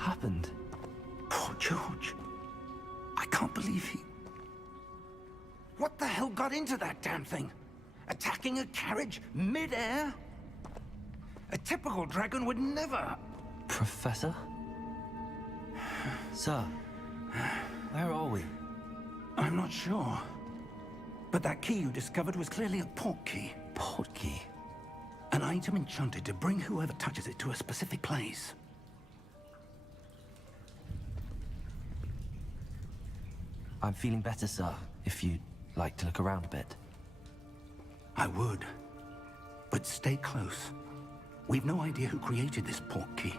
What happened? Poor George. I can't believe he... What the hell got into that damn thing? Attacking a carriage mid-air? A typical dragon would never... Professor? Sir, where are we? I'm not sure. But that key you discovered was clearly a port key. Port key? An item enchanted to bring whoever touches it to a specific place. I'm feeling better, sir, if you'd like to look around a bit. I would. But stay close. We've no idea who created this port key.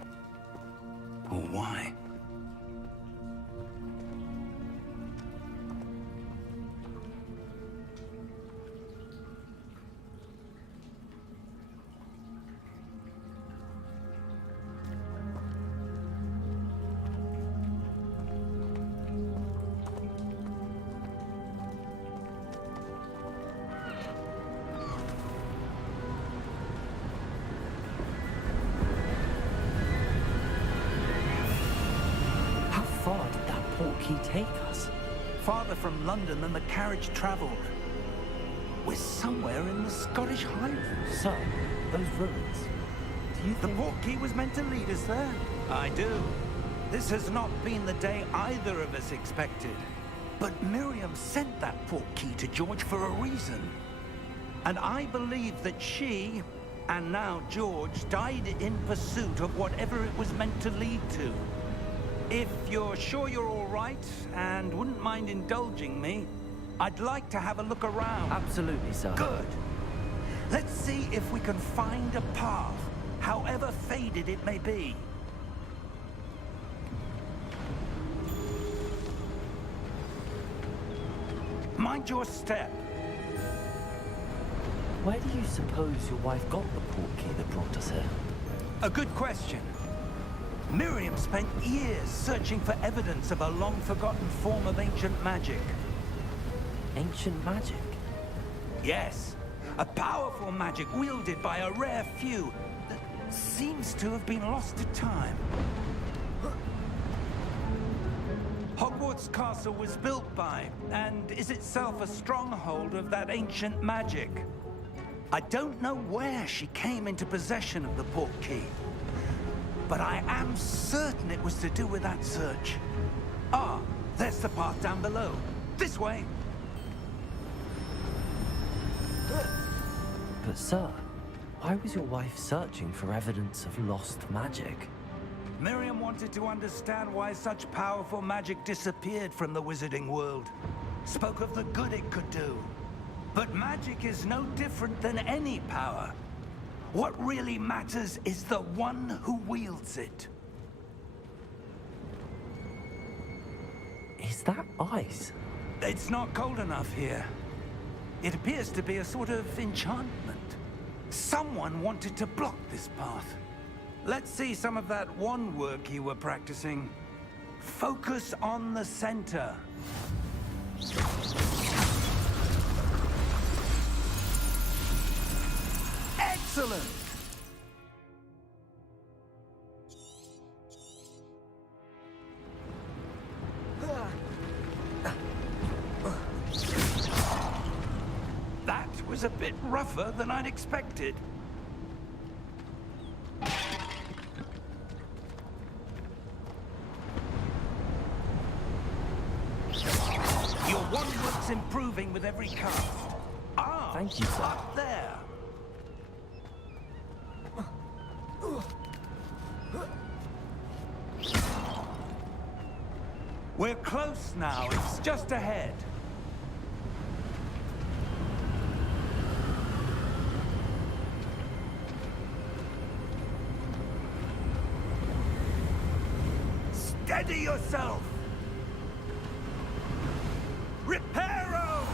Or why. Take us? Farther from London than the carriage traveled. We're somewhere in the Scottish Highlands. So, those ruins. Do you think... The port key was meant to lead us there? I do. This has not been the day either of us expected. But Miriam sent that port key to George for a reason. And I believe that she, and now George, died in pursuit of whatever it was meant to lead to. If you're sure you're all right, and wouldn't mind indulging me, I'd like to have a look around. Absolutely, sir. Good. Let's see if we can find a path, however faded it may be. Mind your step. Where do you suppose your wife got the port key that brought us here? A good question. Miriam spent years searching for evidence of a long-forgotten form of ancient magic. Ancient magic? Yes. A powerful magic wielded by a rare few that seems to have been lost to time. Hogwarts Castle was built by, and is itself a stronghold of that ancient magic. I don't know where she came into possession of the port key. But I am certain it was to do with that search. Ah, there's the path down below. This way. But sir, why was your wife searching for evidence of lost magic? Miriam wanted to understand why such powerful magic disappeared from the wizarding world. Spoke of the good it could do. But magic is no different than any power. What really matters is the one who wields it. Is that ice? It's not cold enough here. It appears to be a sort of enchantment. Someone wanted to block this path. Let's see some of that wand work you were practicing. Focus on the center. Excellent! That was a bit rougher than I'd expected. Your wand work's improving with every cast. Ah, thank you, sir. Up there. We're close now. It's just ahead. Steady yourself! Reparo!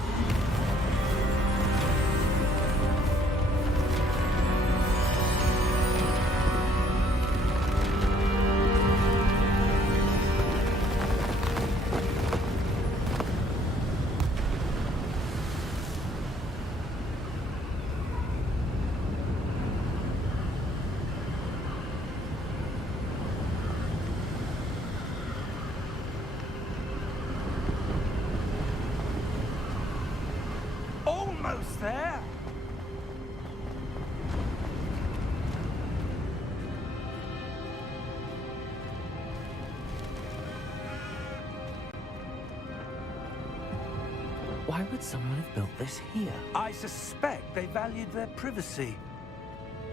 Almost there. Why would someone have built this here? I suspect they valued their privacy.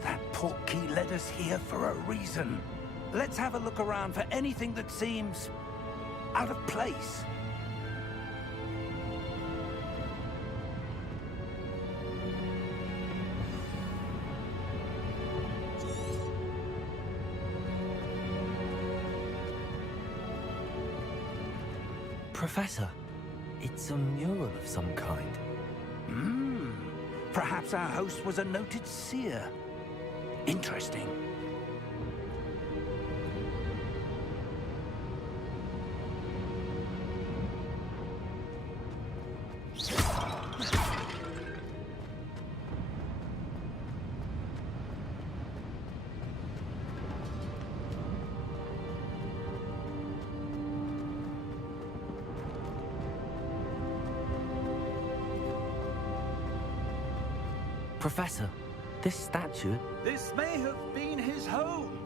That portkey led us here for a reason. Let's have a look around for anything that seems out of place. Professor, it's a mural of some kind. Perhaps our host was a noted seer. Interesting. Professor, this statue... This may have been his home.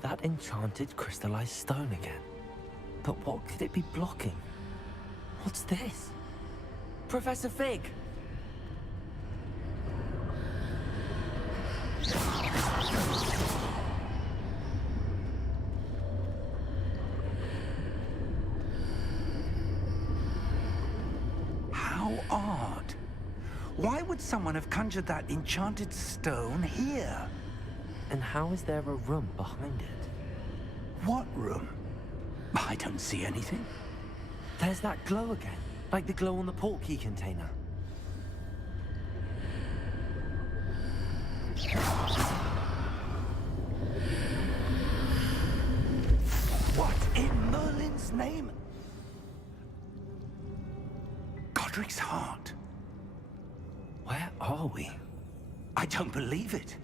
That enchanted crystallized stone again. But what could it be blocking? What's this? Professor Fig! How odd. Why would someone have conjured that enchanted stone here? And how is there a room behind it? What room? I don't see anything. There's that glow again, like the glow on the portkey container. What in Merlin's name? Godric's heart. Where are we? I don't believe it.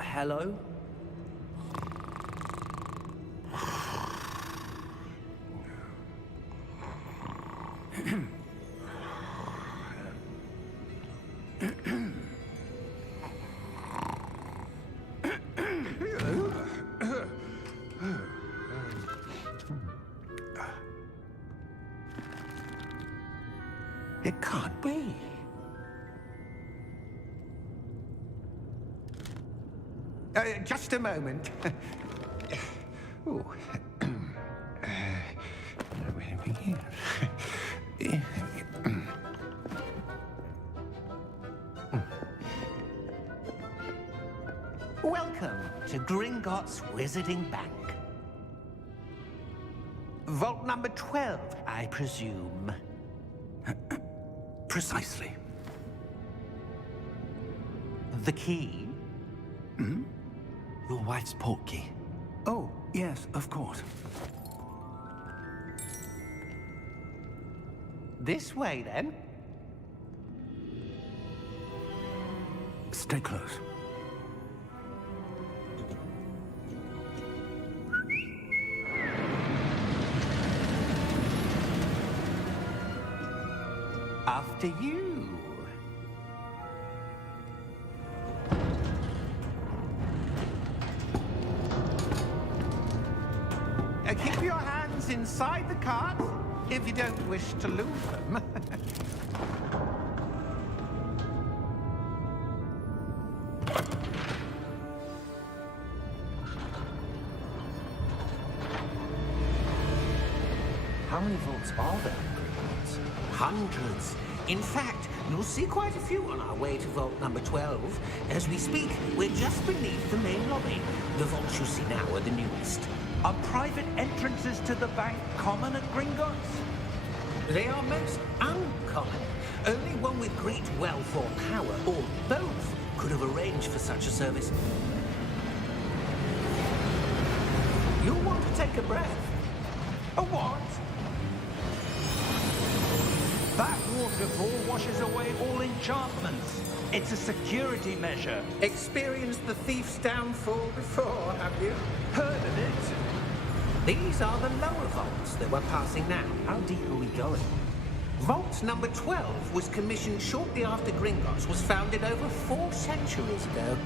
Hello? It can't be. Just a moment. Ooh. Where are we here? Welcome to Gringotts Wizarding Bank. Vault number 12, I presume. Precisely. The key? Your wife's portkey. Oh, yes, of course. This way, then. Stay close. After you. Keep your hands inside the cart if you don't wish to lose them. How many vaults are there in Hogwarts? Hundreds. In fact, you'll see quite a few on our way to vault number 12. As we speak, we're just beneath the main lobby. The vaults you see now are the newest. Are private entrances to the bank common at Gringotts? They are most uncommon. Only one with great wealth or power, or both, could have arranged for such a service. take a breath. A what? That waterfall washes away all enchantments. It's a security measure. Experienced the thief's downfall before, have you? Heard of it? These are the lower vaults that we're passing now. How deep are we going? Vault number 12 was commissioned shortly after Gringotts was founded over 4 centuries ago.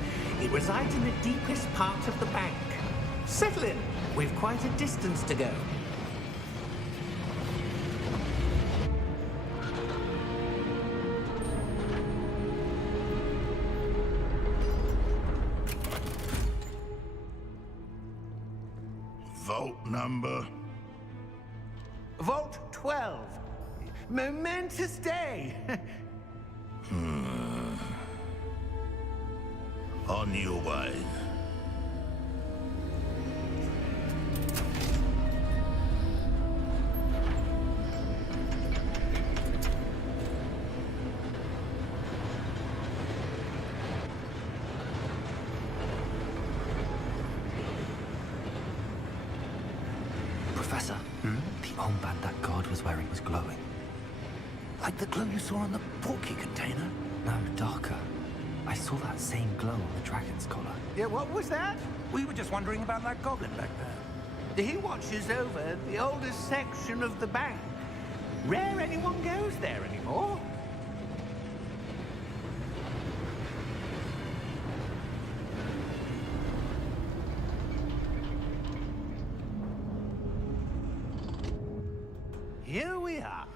It resides in the deepest part of the bank. Settle in. We've quite a distance to go. Vault number? Vault 12. Momentous day. On your way. Professor, the armband that guard was wearing was glowing. Like the glow you saw on the portkey container? No, darker. I saw that same glow on the dragon's collar. Yeah, what was that? We were just wondering about that goblin back there. He watches over the oldest section of the bank. Rare anyone goes there anymore. Here we are.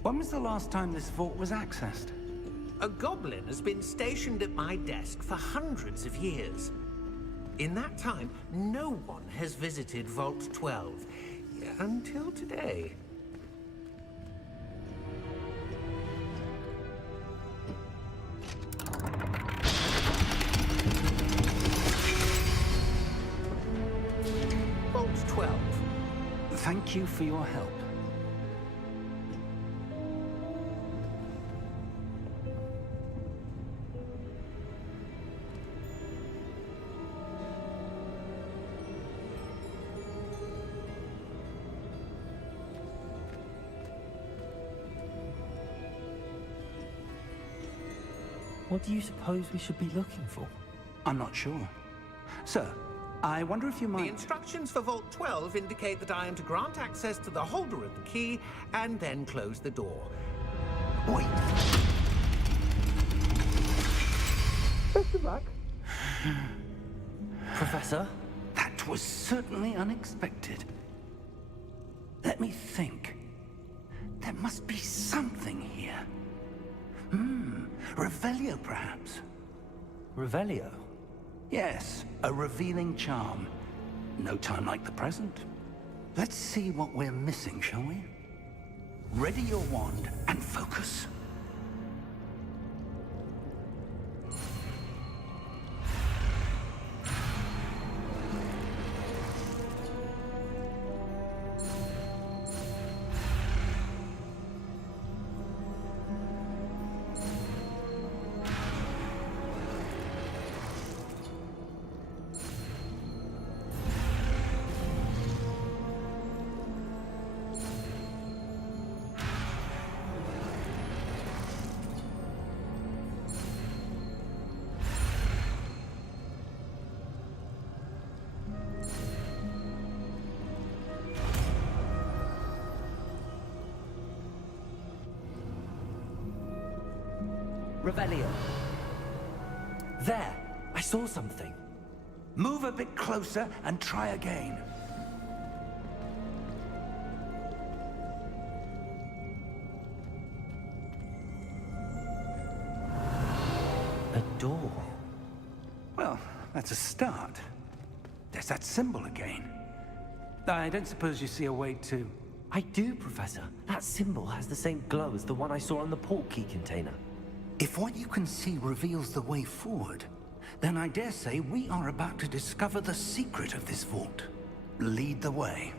When was the last time this vault was accessed? A goblin has been stationed at my desk for hundreds of years. In that time, no one has visited Vault 12 until today. Vault 12. Thank you for your help. What do you suppose we should be looking for? I'm not sure. Sir, I wonder if you The might... instructions for Vault 12 indicate that I am to grant access to the holder of the key and then close the door. Wait! Best of luck. Professor? That was certainly unexpected. Let me think. There must be something here. Revelio, perhaps? Revelio? Yes, a revealing charm. No time like the present. Let's see what we're missing, shall we? Ready your wand and focus. Revelio. There! I saw something. Move a bit closer and try again. A door. Well, that's a start. There's that symbol again. I don't suppose you see a way to... I do, Professor. That symbol has the same glow as the one I saw on the portkey container. If what you can see reveals the way forward, then I dare say we are about to discover the secret of this vault. Lead the way.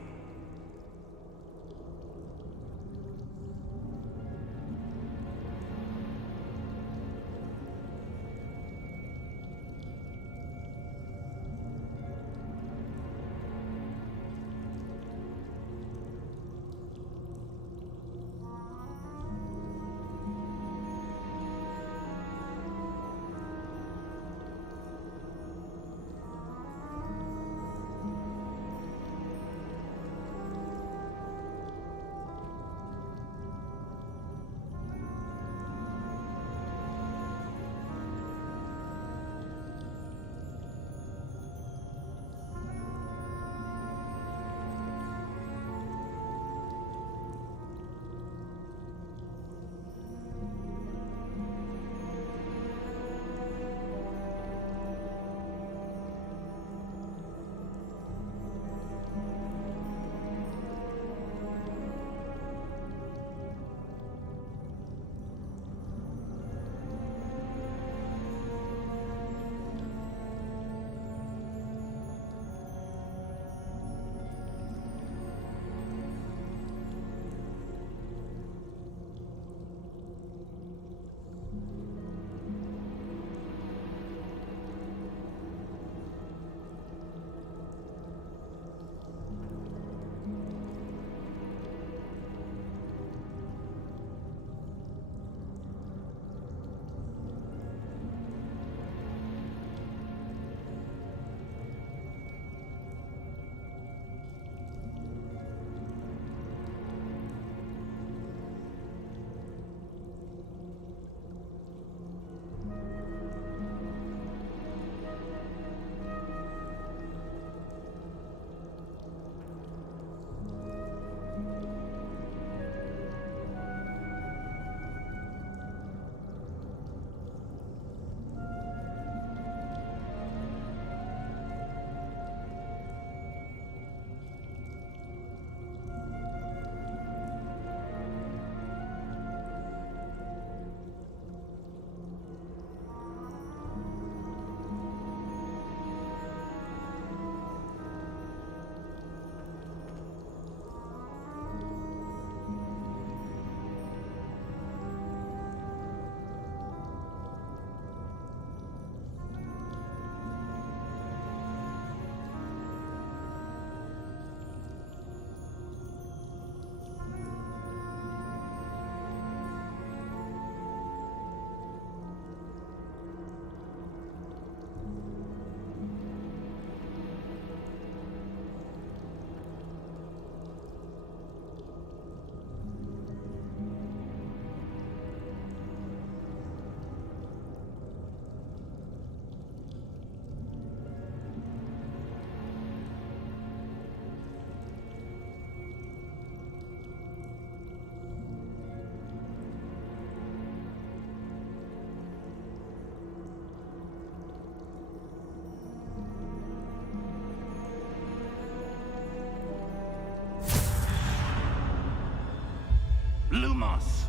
Lumos.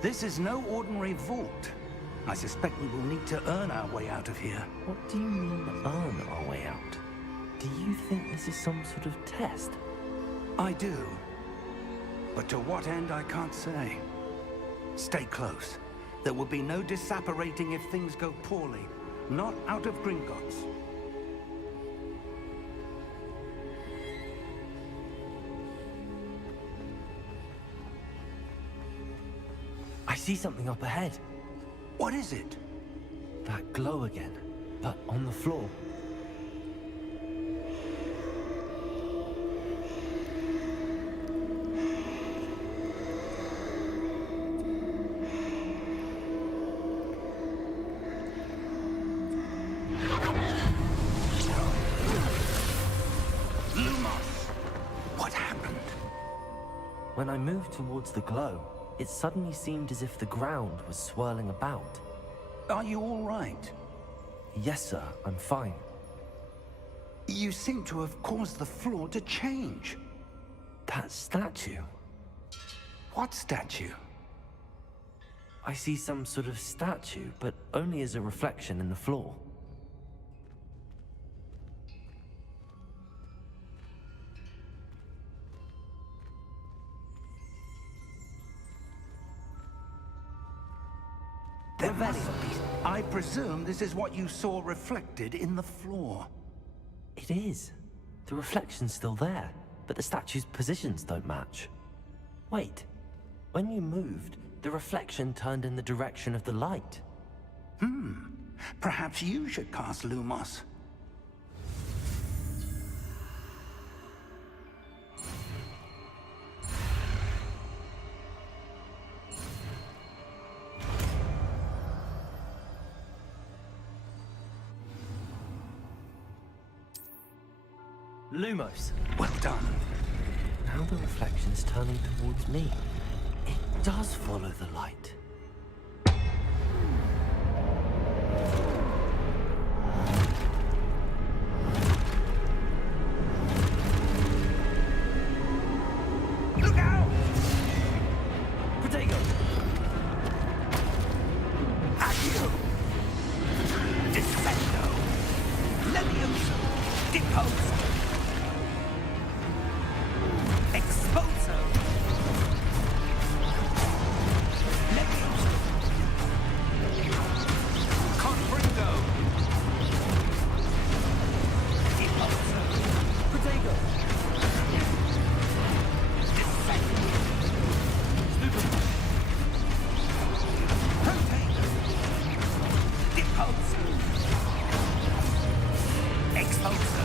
This is no ordinary vault. I suspect we will need to earn our way out of here. What do you mean, earn our way out? Do you think this is some sort of test? I do. But to what end, I can't say. Stay close. There will be no disapparating if things go poorly. Not out of Gringotts. I see something up ahead. What is it? That glow again, but on the floor. When I moved towards the glow, it suddenly seemed as if the ground was swirling about. Are you all right? Yes, sir, I'm fine. You seem to have caused the floor to change. That statue. What statue? I see some sort of statue, but only as a reflection in the floor. I presume this is what you saw reflected in the floor. It is. The reflection's still there, but the statue's positions don't match. Wait. When you moved, the reflection turned in the direction of the light. Perhaps you should cast Lumos. Lumos. Well done. Now the reflection's turning towards me. It does follow the light. Look out! Protego! Accio! Defendo! Levioso! Deposo! Exposo! Levioso! Confringo! Deposo! Protego! Defendo! Protego! Deposo! Exposo!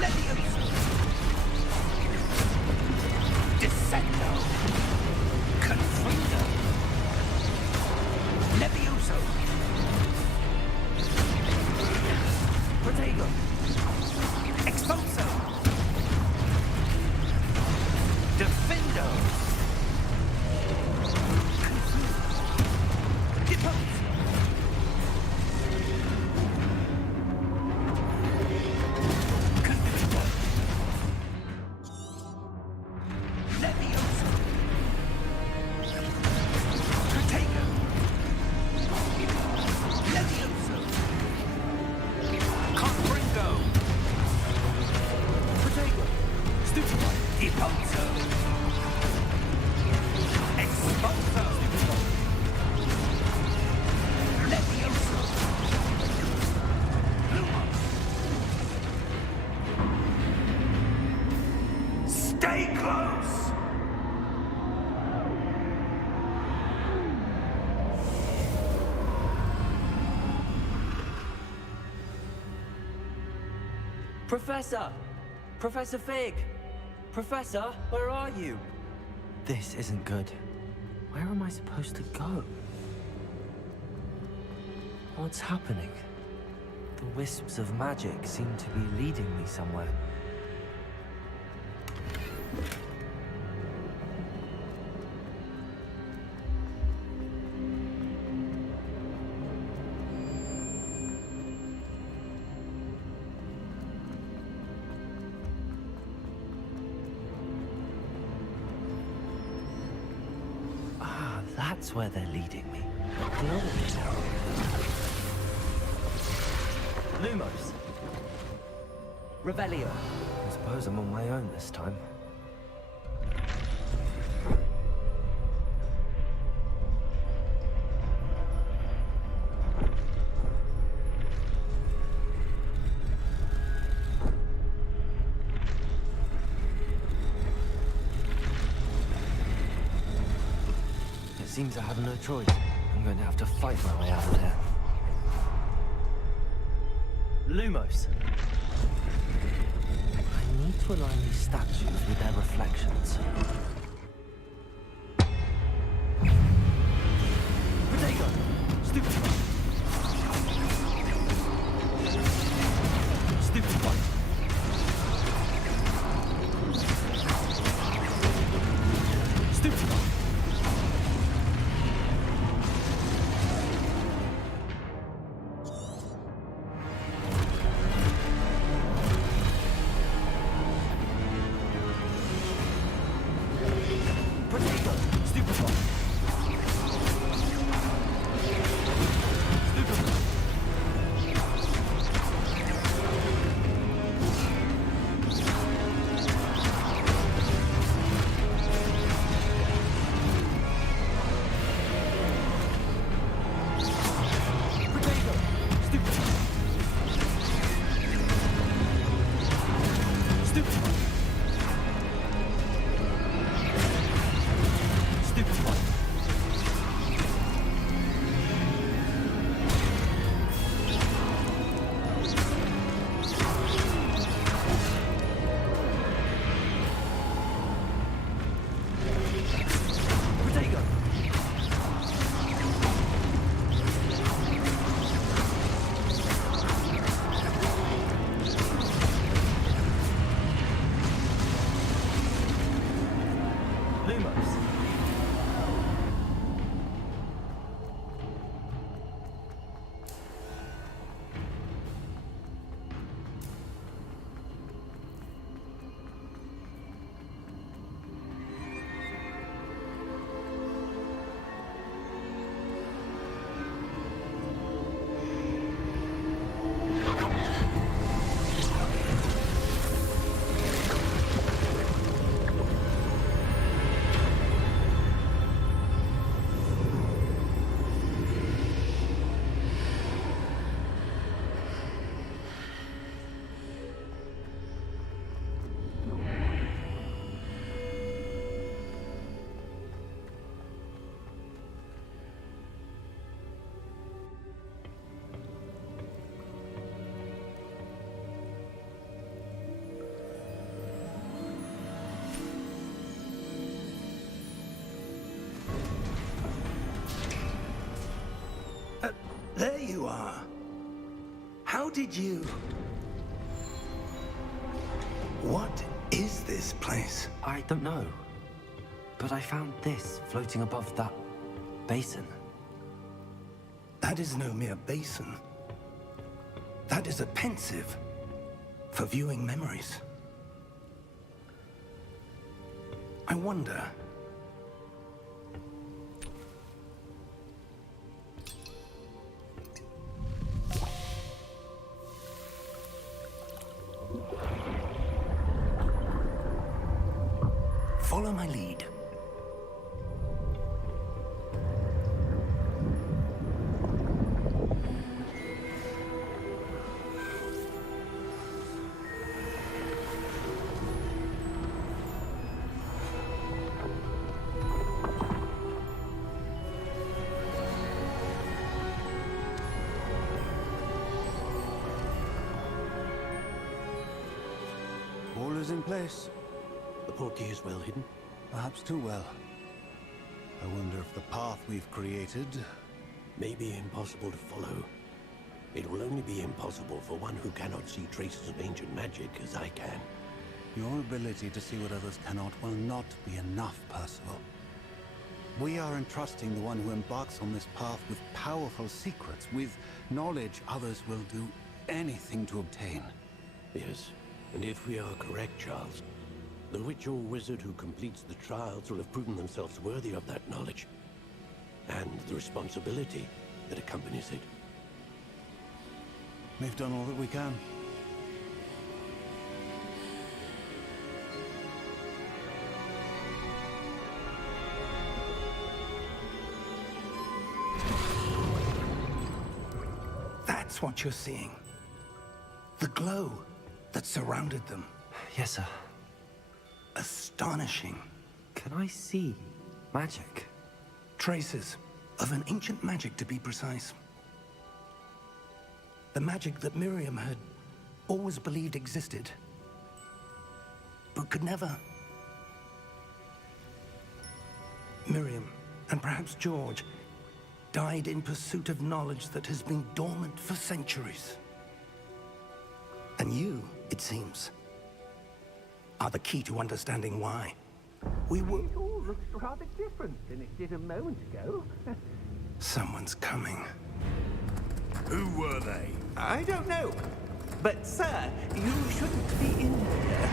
Levioso! Descendo! Confrido! Levioso! Protego! Expulso! Defendo! Depose! Confundo! Levioso! Protego! Levioso! Confringo! Protego! Stupefy! Deposo! Expulso! Levioso! Lumos! Stay close! Professor! Professor Fig! Professor, where are you? This isn't good. Where am I supposed to go? What's happening? The wisps of magic seem to be leading me somewhere. That's where they're leading me. The other Lumos. Revelio. I suppose I'm on my own this time. It seems I have no choice. I'm going to have to fight my way out of here. Lumos. I need to align these statues with their reflections. Protego! Stupefy! Stupefy! Stupefy! There you are. How did you... What is this place? I don't know. But I found this floating above that basin. That is no mere basin. That is a pensive for viewing memories. I wonder... Follow my lead. All is in place. The portkey is well hidden. Perhaps too well. I wonder if the path we've created... May be impossible to follow. It will only be impossible for one who cannot see traces of ancient magic as I can. Your ability to see what others cannot will not be enough, Percival. We are entrusting the one who embarks on this path with powerful secrets, with knowledge others will do anything to obtain. Yes, and if we are correct, Charles, the witch or wizard who completes the trials will have proven themselves worthy of that knowledge. and the responsibility that accompanies it. We've done all that we can. That's what you're seeing. The glow that surrounded them. Yes, sir. Astonishing. Can I see magic? Traces of an ancient magic, to be precise. The magic that Miriam had always believed existed, but could never. Miriam, and perhaps George, died in pursuit of knowledge that has been dormant for centuries. And you, it seems, are the key to understanding why. We were... It all looks rather different than it did a moment ago. Someone's coming. Who were they? I don't know. But, sir, you shouldn't be in here.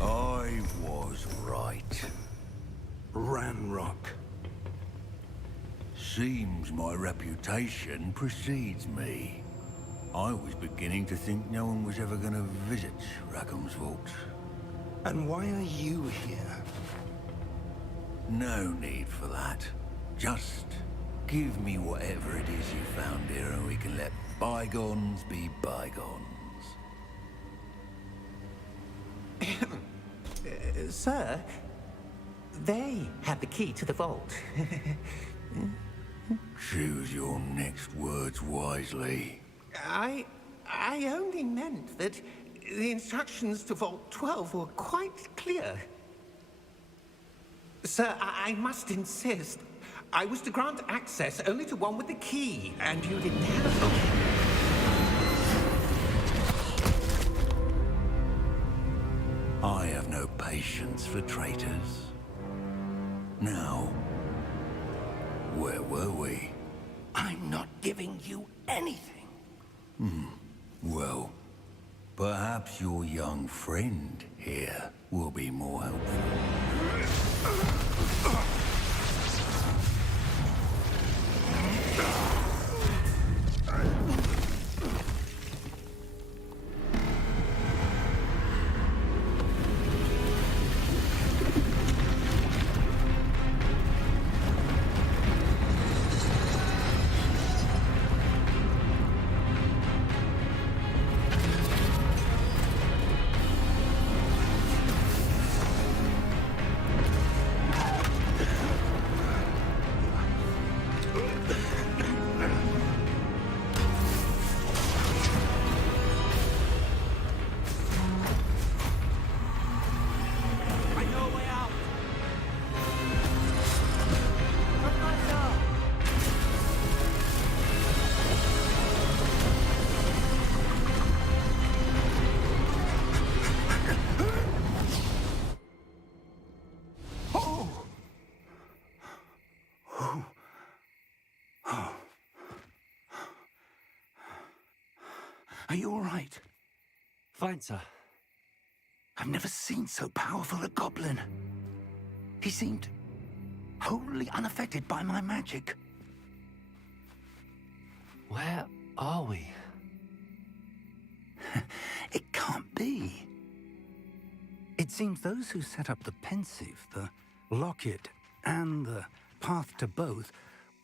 I was right. Ramrock. Seems my reputation precedes me. I was beginning to think no one was ever going to visit Rackham's vault. And why are you here? No need for that. Just give me whatever it is you found here and we can let bygones be bygones. Sir, they had the key to the vault. Choose your next words wisely. I only meant that the instructions to Vault 12 were quite clear. Sir, I must insist. I was to grant access only to one with the key, and you didn't have it. I have no patience for traitors. Now, where were we? I'm not giving you anything. Well, perhaps your young friend here will be more helpful. Are you all right? Fine, sir. I've never seen so powerful a goblin. He seemed wholly unaffected by my magic. Where are we? It can't be. It seems those who set up the pensive, the locket, and the path to both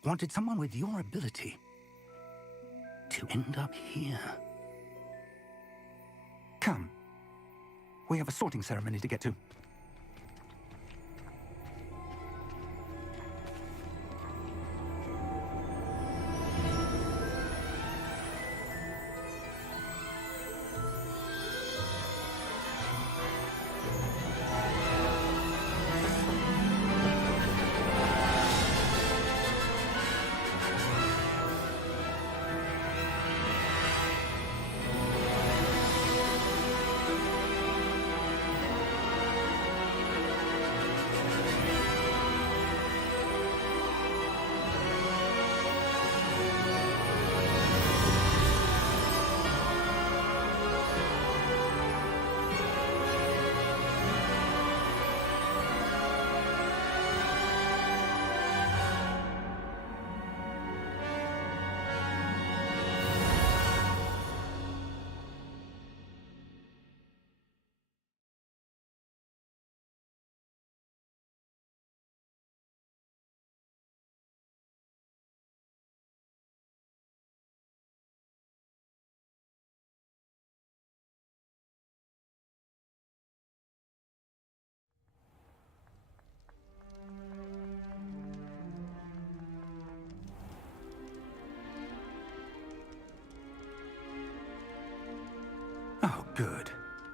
wanted someone with your ability to end up here. Come. We have a sorting ceremony to get to.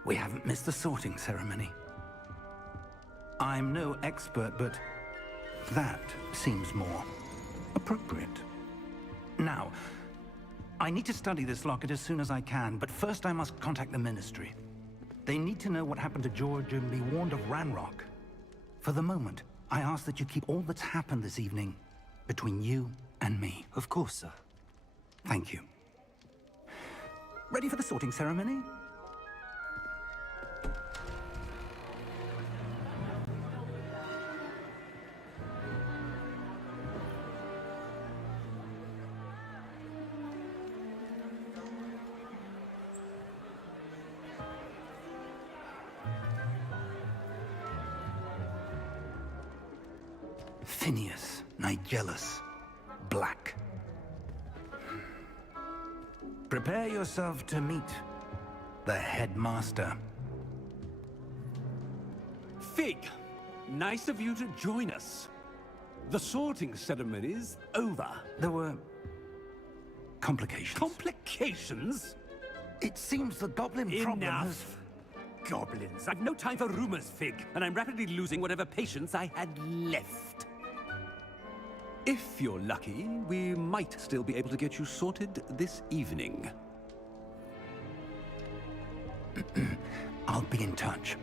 We haven't missed the sorting ceremony. I'm no expert, but that seems more appropriate. Now, I need to study this locket as soon as I can, but first I must contact the Ministry. They need to know what happened to George and be warned of Ranrock. For the moment, I ask that you keep all that's happened this evening between you and me. Of course, sir. Thank you. Ready for the sorting ceremony? Phineas, Nigellus, Black. Prepare yourself to meet the headmaster. Fig, nice of you to join us. The sorting ceremony's over. There were complications. Complications? It seems the goblin problem has... Enough. Goblins. I've no time for rumors, Fig, and I'm rapidly losing whatever patience I had left. If you're lucky, we might still be able to get you sorted this evening. I'll be in touch.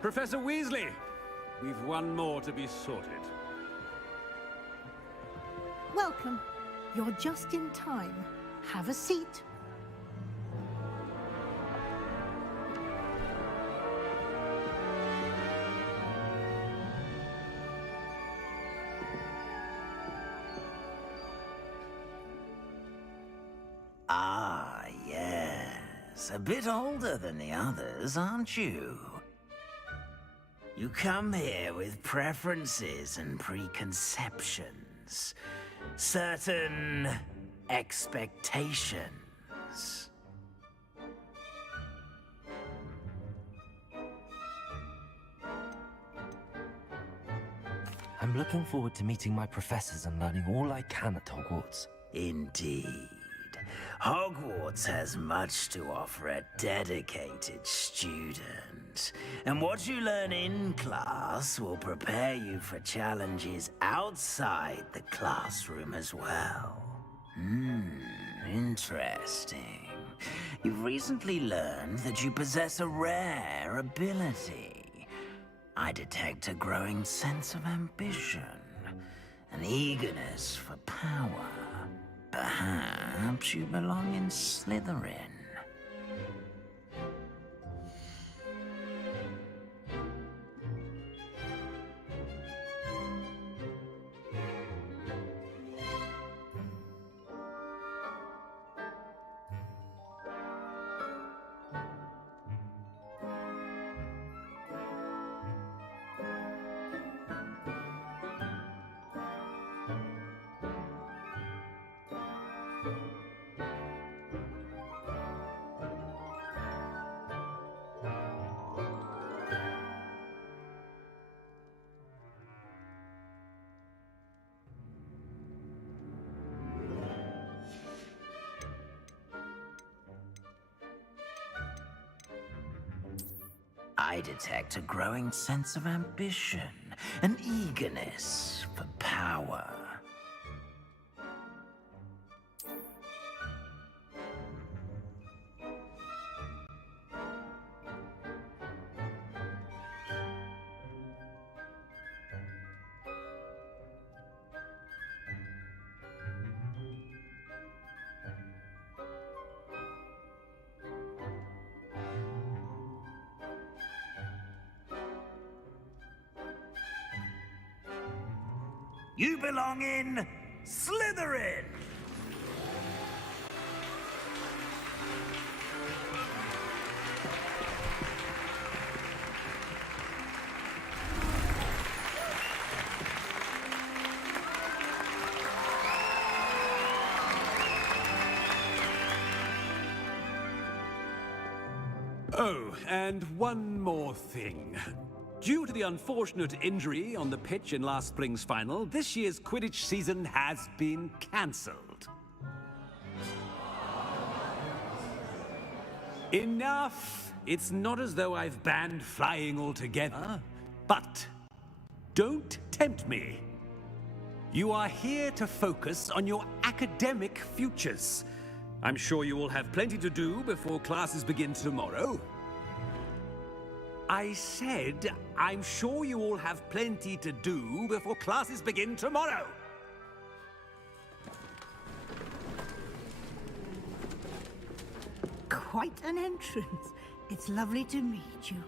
Professor Weasley, we've one more to be sorted. Welcome. You're just in time. Have a seat. Ah, yes. A bit older than the others, aren't you? You come here with preferences and preconceptions. Certain expectations. I'm looking forward to meeting my professors and learning all I can at Hogwarts. Indeed. Hogwarts has much to offer a dedicated student. And what you learn in class will prepare you for challenges outside the classroom as well. Interesting. You've recently learned that you possess a rare ability. I detect a growing sense of ambition, an eagerness for power. Perhaps you belong in Slytherin. I detect a growing sense of ambition, an eagerness for power. You belong in Slytherin! Oh, and one more thing. Due to the unfortunate injury on the pitch in last spring's final, this year's Quidditch season has been cancelled. Enough! It's not as though I've banned flying altogether, but don't tempt me. You are here to focus on your academic futures. I'm sure you will have plenty to do before classes begin tomorrow. I said, I'm sure you all have plenty to do before classes begin tomorrow. Quite an entrance. It's lovely to meet you.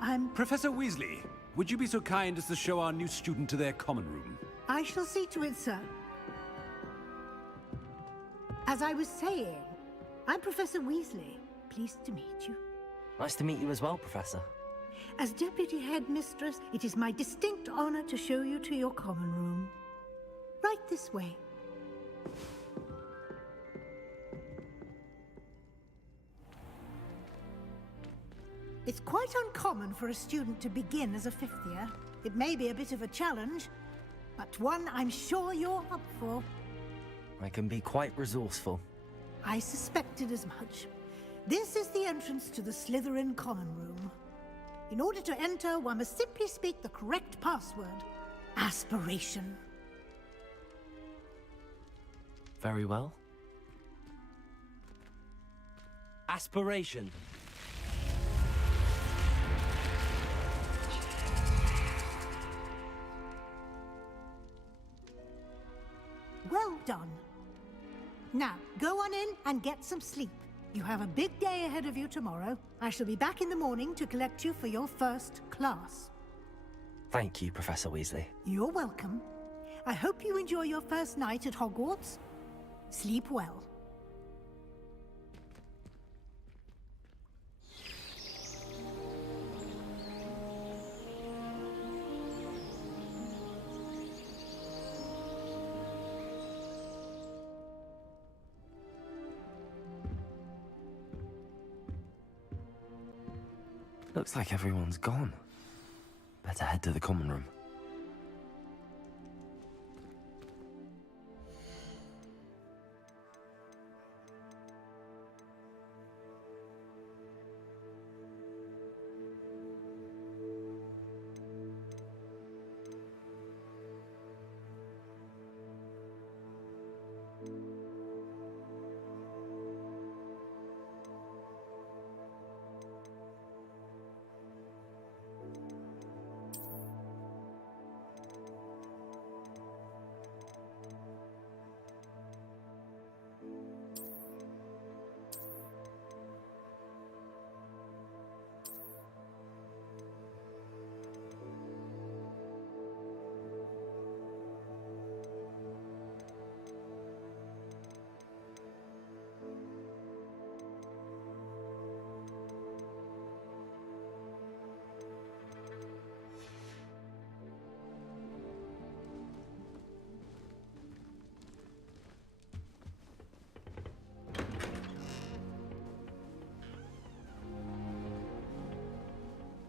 I'm... Professor Weasley, would you be so kind as to show our new student to their common room? I shall see to it, sir. As I was saying, I'm Professor Weasley. Pleased to meet you. Nice to meet you as well, Professor. As Deputy Headmistress, it is my distinct honor to show you to your common room. Right this way. It's quite uncommon for a student to begin as a fifth year. It may be a bit of a challenge, but one I'm sure you're up for. I can be quite resourceful. I suspected as much. This is the entrance to the Slytherin common room. In order to enter, one must simply speak the correct password. Aspiration. Very well. Aspiration. Well done. Now, go on in and get some sleep. You have a big day ahead of you tomorrow. I shall be back in the morning to collect you for your first class. Thank you, Professor Weasley. You're welcome. I hope you enjoy your first night at Hogwarts. Sleep well. Looks like everyone's gone. Better head to the common room.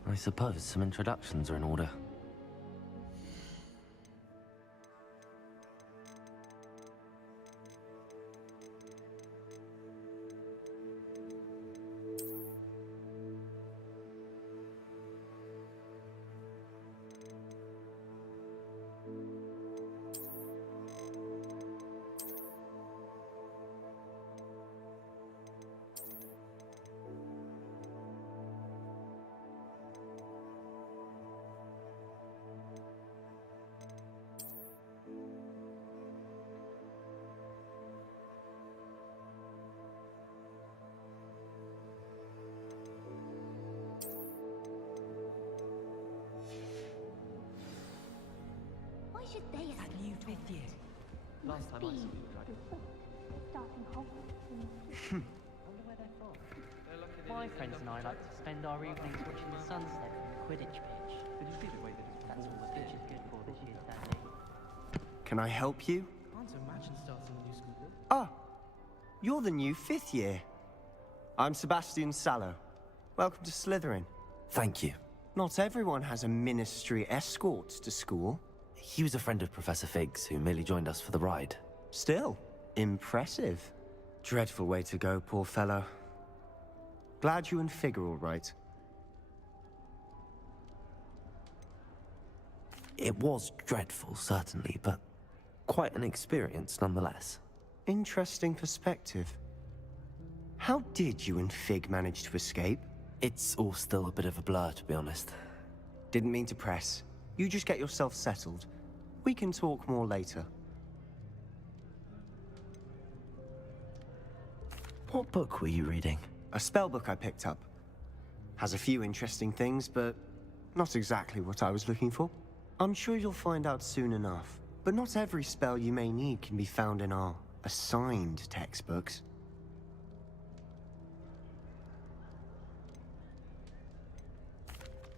I suppose some introductions are in order. should they have new fifth year? Last time I saw you, starting Hogwarts. My friends and I like to spend our evenings watching the sunset from the Quidditch pitch. Did you see the way that that's all the pitch is good for this year, Daddy? Can I help you? Can't imagine starting a new school. Ah, you're the new fifth year. I'm Sebastian Sallow. Welcome to Slytherin. Thank you. Not everyone has a ministry escort to school. He was a friend of Professor Fig's who merely joined us for the ride. Still, impressive. Dreadful way to go, poor fellow. Glad you and Fig are all right. It was dreadful, certainly, but quite an experience nonetheless. Interesting perspective. How did you and Fig manage to escape? It's all still a bit of a blur, to be honest. Didn't mean to press. You just get yourself settled. We can talk more later. What book were you reading? A spell book I picked up. Has a few interesting things, but not exactly what I was looking for. I'm sure you'll find out soon enough. But not every spell you may need can be found in our assigned textbooks.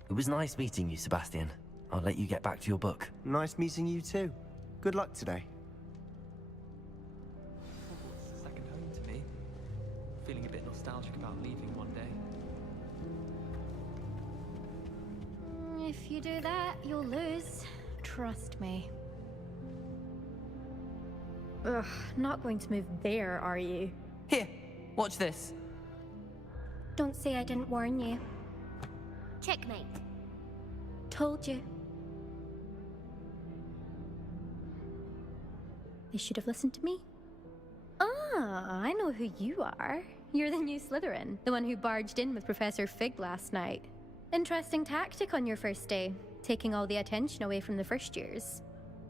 It was nice meeting you, Sebastian. I'll let you get back to your book. Nice meeting you too. Good luck today. Hogwarts is second home to me. Feeling a bit nostalgic about leaving one day. If you do that, you'll lose. Trust me. Ugh, not going to move there, are you? Here, watch this. Don't say I didn't warn you. Checkmate. Told you. They should have listened to me. Ah, I know who you are. You're the new Slytherin, the one who barged in with Professor Fig last night. Interesting tactic on your first day, taking all the attention away from the first years.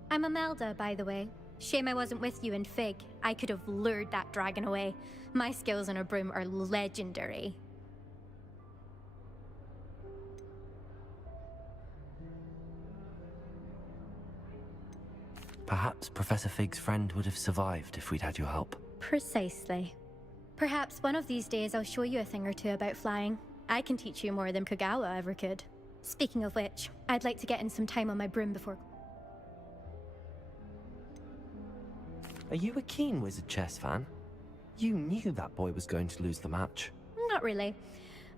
I'm Imelda, by the way. Shame I wasn't with you and Fig. I could have lured that dragon away. My skills on a broom are legendary. Perhaps Professor Fig's friend would have survived if we'd had your help. Precisely. Perhaps one of these days I'll show you a thing or two about flying. I can teach you more than Kogawa ever could. Speaking of which, I'd like to get in some time on my broom before... Are you a keen Wizard chess fan? You knew that boy was going to lose the match. Not really.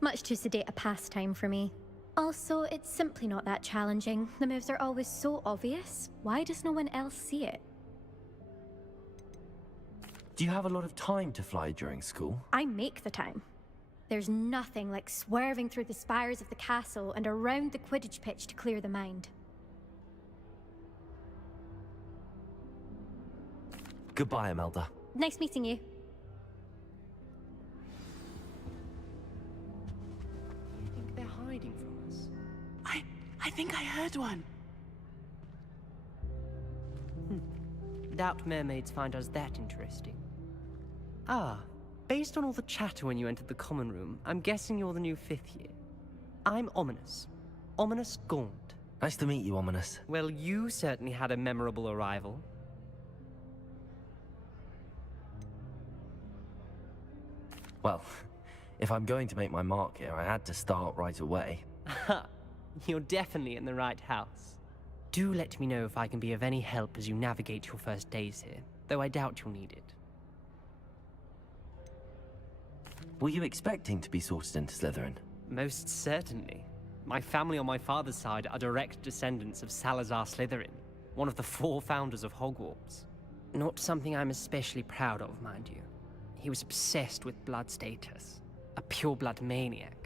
Much too sedate a pastime for me. Also, it's simply not that challenging. The moves are always so obvious. Why does no one else see it? Do you have a lot of time to fly during school? I make the time. There's nothing like swerving through the spires of the castle and around the Quidditch pitch to clear the mind. Goodbye, Imelda. Nice meeting you. You think they're hiding from us? I think I heard one. Doubt mermaids find us that interesting. Ah, based on all the chatter when you entered the common room, I'm guessing you're the new 5th year. I'm Ominous. Ominous Gaunt. Nice to meet you, Ominous. Well, you certainly had a memorable arrival. Well, if I'm going to make my mark here, I had to start right away. Ha! You're definitely in the right house. Do let me know if I can be of any help as you navigate your first days here, though I doubt you'll need it. Were you expecting to be sorted into Slytherin? Most certainly. My family on my father's side are direct descendants of Salazar Slytherin, one of the 4 founders of Hogwarts. Not something I'm especially proud of, mind you. He was obsessed with blood status, a pure-blood maniac.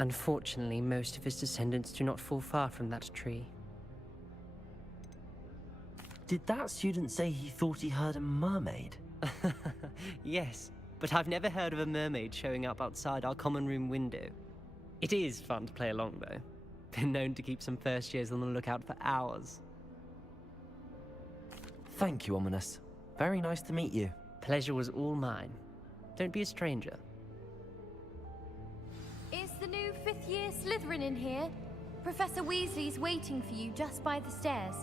Unfortunately, most of his descendants do not fall far from that tree. Did that student say he thought he heard a mermaid? Yes, but I've never heard of a mermaid showing up outside our common room window. It is fun to play along, though. Been known to keep some first years on the lookout for hours. Thank you, Ominous. Very nice to meet you. Pleasure was all mine. Don't be a stranger. Is the new 5th year Slytherin in here? Professor Weasley's waiting for you just by the stairs.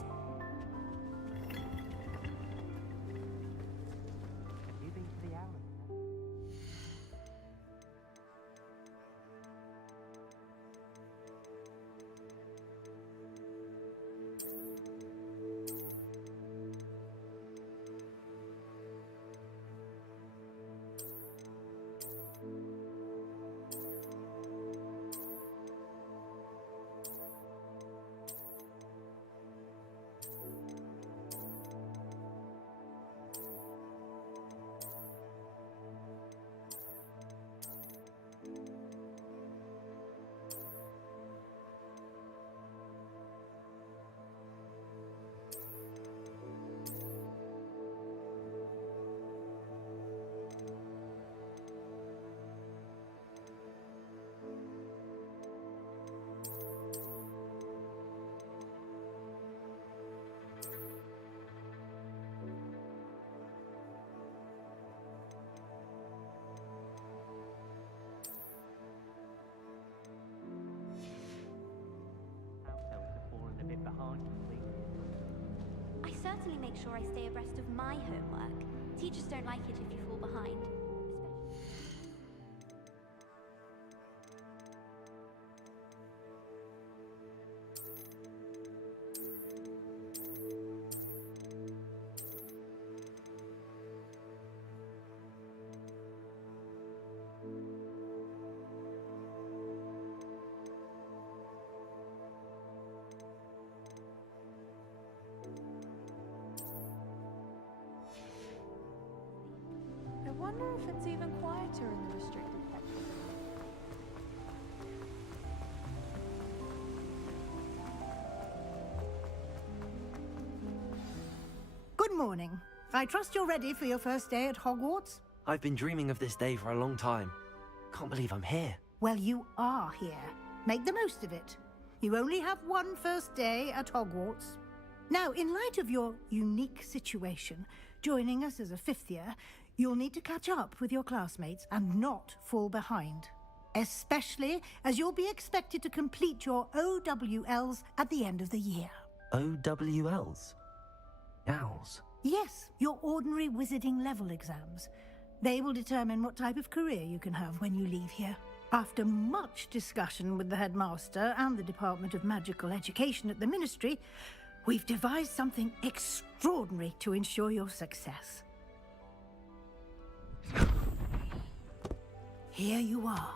certainly make sure I stay abreast of my homework. Teachers don't like it if you fall behind. I wonder if it's even quieter in the restricted section. Good morning. I trust you're ready for your first day at Hogwarts? I've been dreaming of this day for a long time. Can't believe I'm here. Well, you are here. Make the most of it. You only have one first day at Hogwarts. Now, in light of your unique situation, joining us as a fifth year, you'll need to catch up with your classmates and not fall behind. Especially as you'll be expected to complete your OWLs at the end of the year. OWLs? Owls? Yes, your ordinary wizarding level exams. They will determine what type of career you can have when you leave here. After much discussion with the headmaster and the Department of Magical Education at the Ministry, we've devised something extraordinary to ensure your success. Here you are.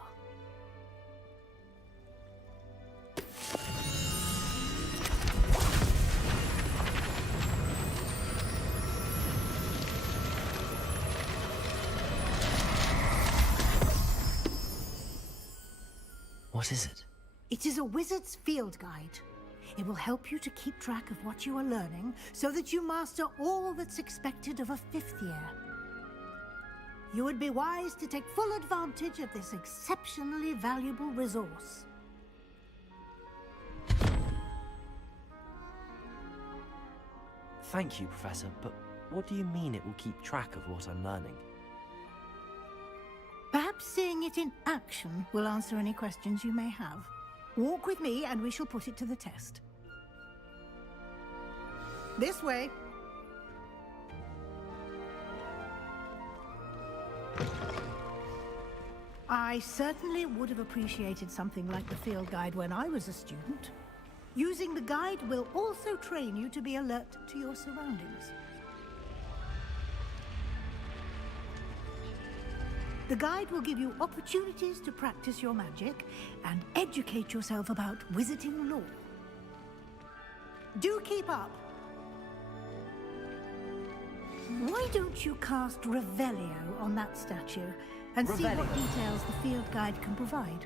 What is it? It is a wizard's field guide. It will help you to keep track of what you are learning so that you master all that's expected of a fifth year. You would be wise to take full advantage of this exceptionally valuable resource. Thank you, Professor, but what do you mean it will keep track of what I'm learning? Perhaps seeing it in action will answer any questions you may have. Walk with me and we shall put it to the test. This way. I certainly would have appreciated something like the field guide when I was a student. Using the guide will also train you to be alert to your surroundings. The guide will give you opportunities to practice your magic and educate yourself about wizarding lore. Do keep up. Why don't you cast Revelio on that statue and see what details the field guide can provide?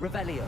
Revelio.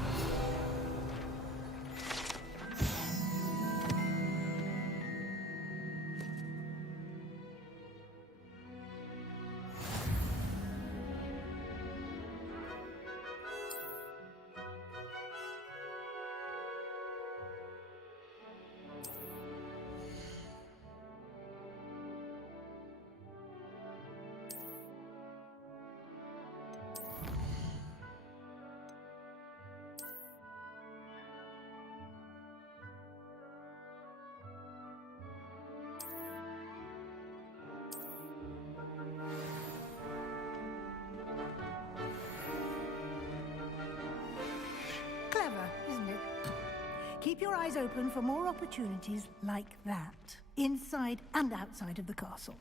Clever, isn't it? Keep your eyes open for more opportunities like that, inside and outside of the castle.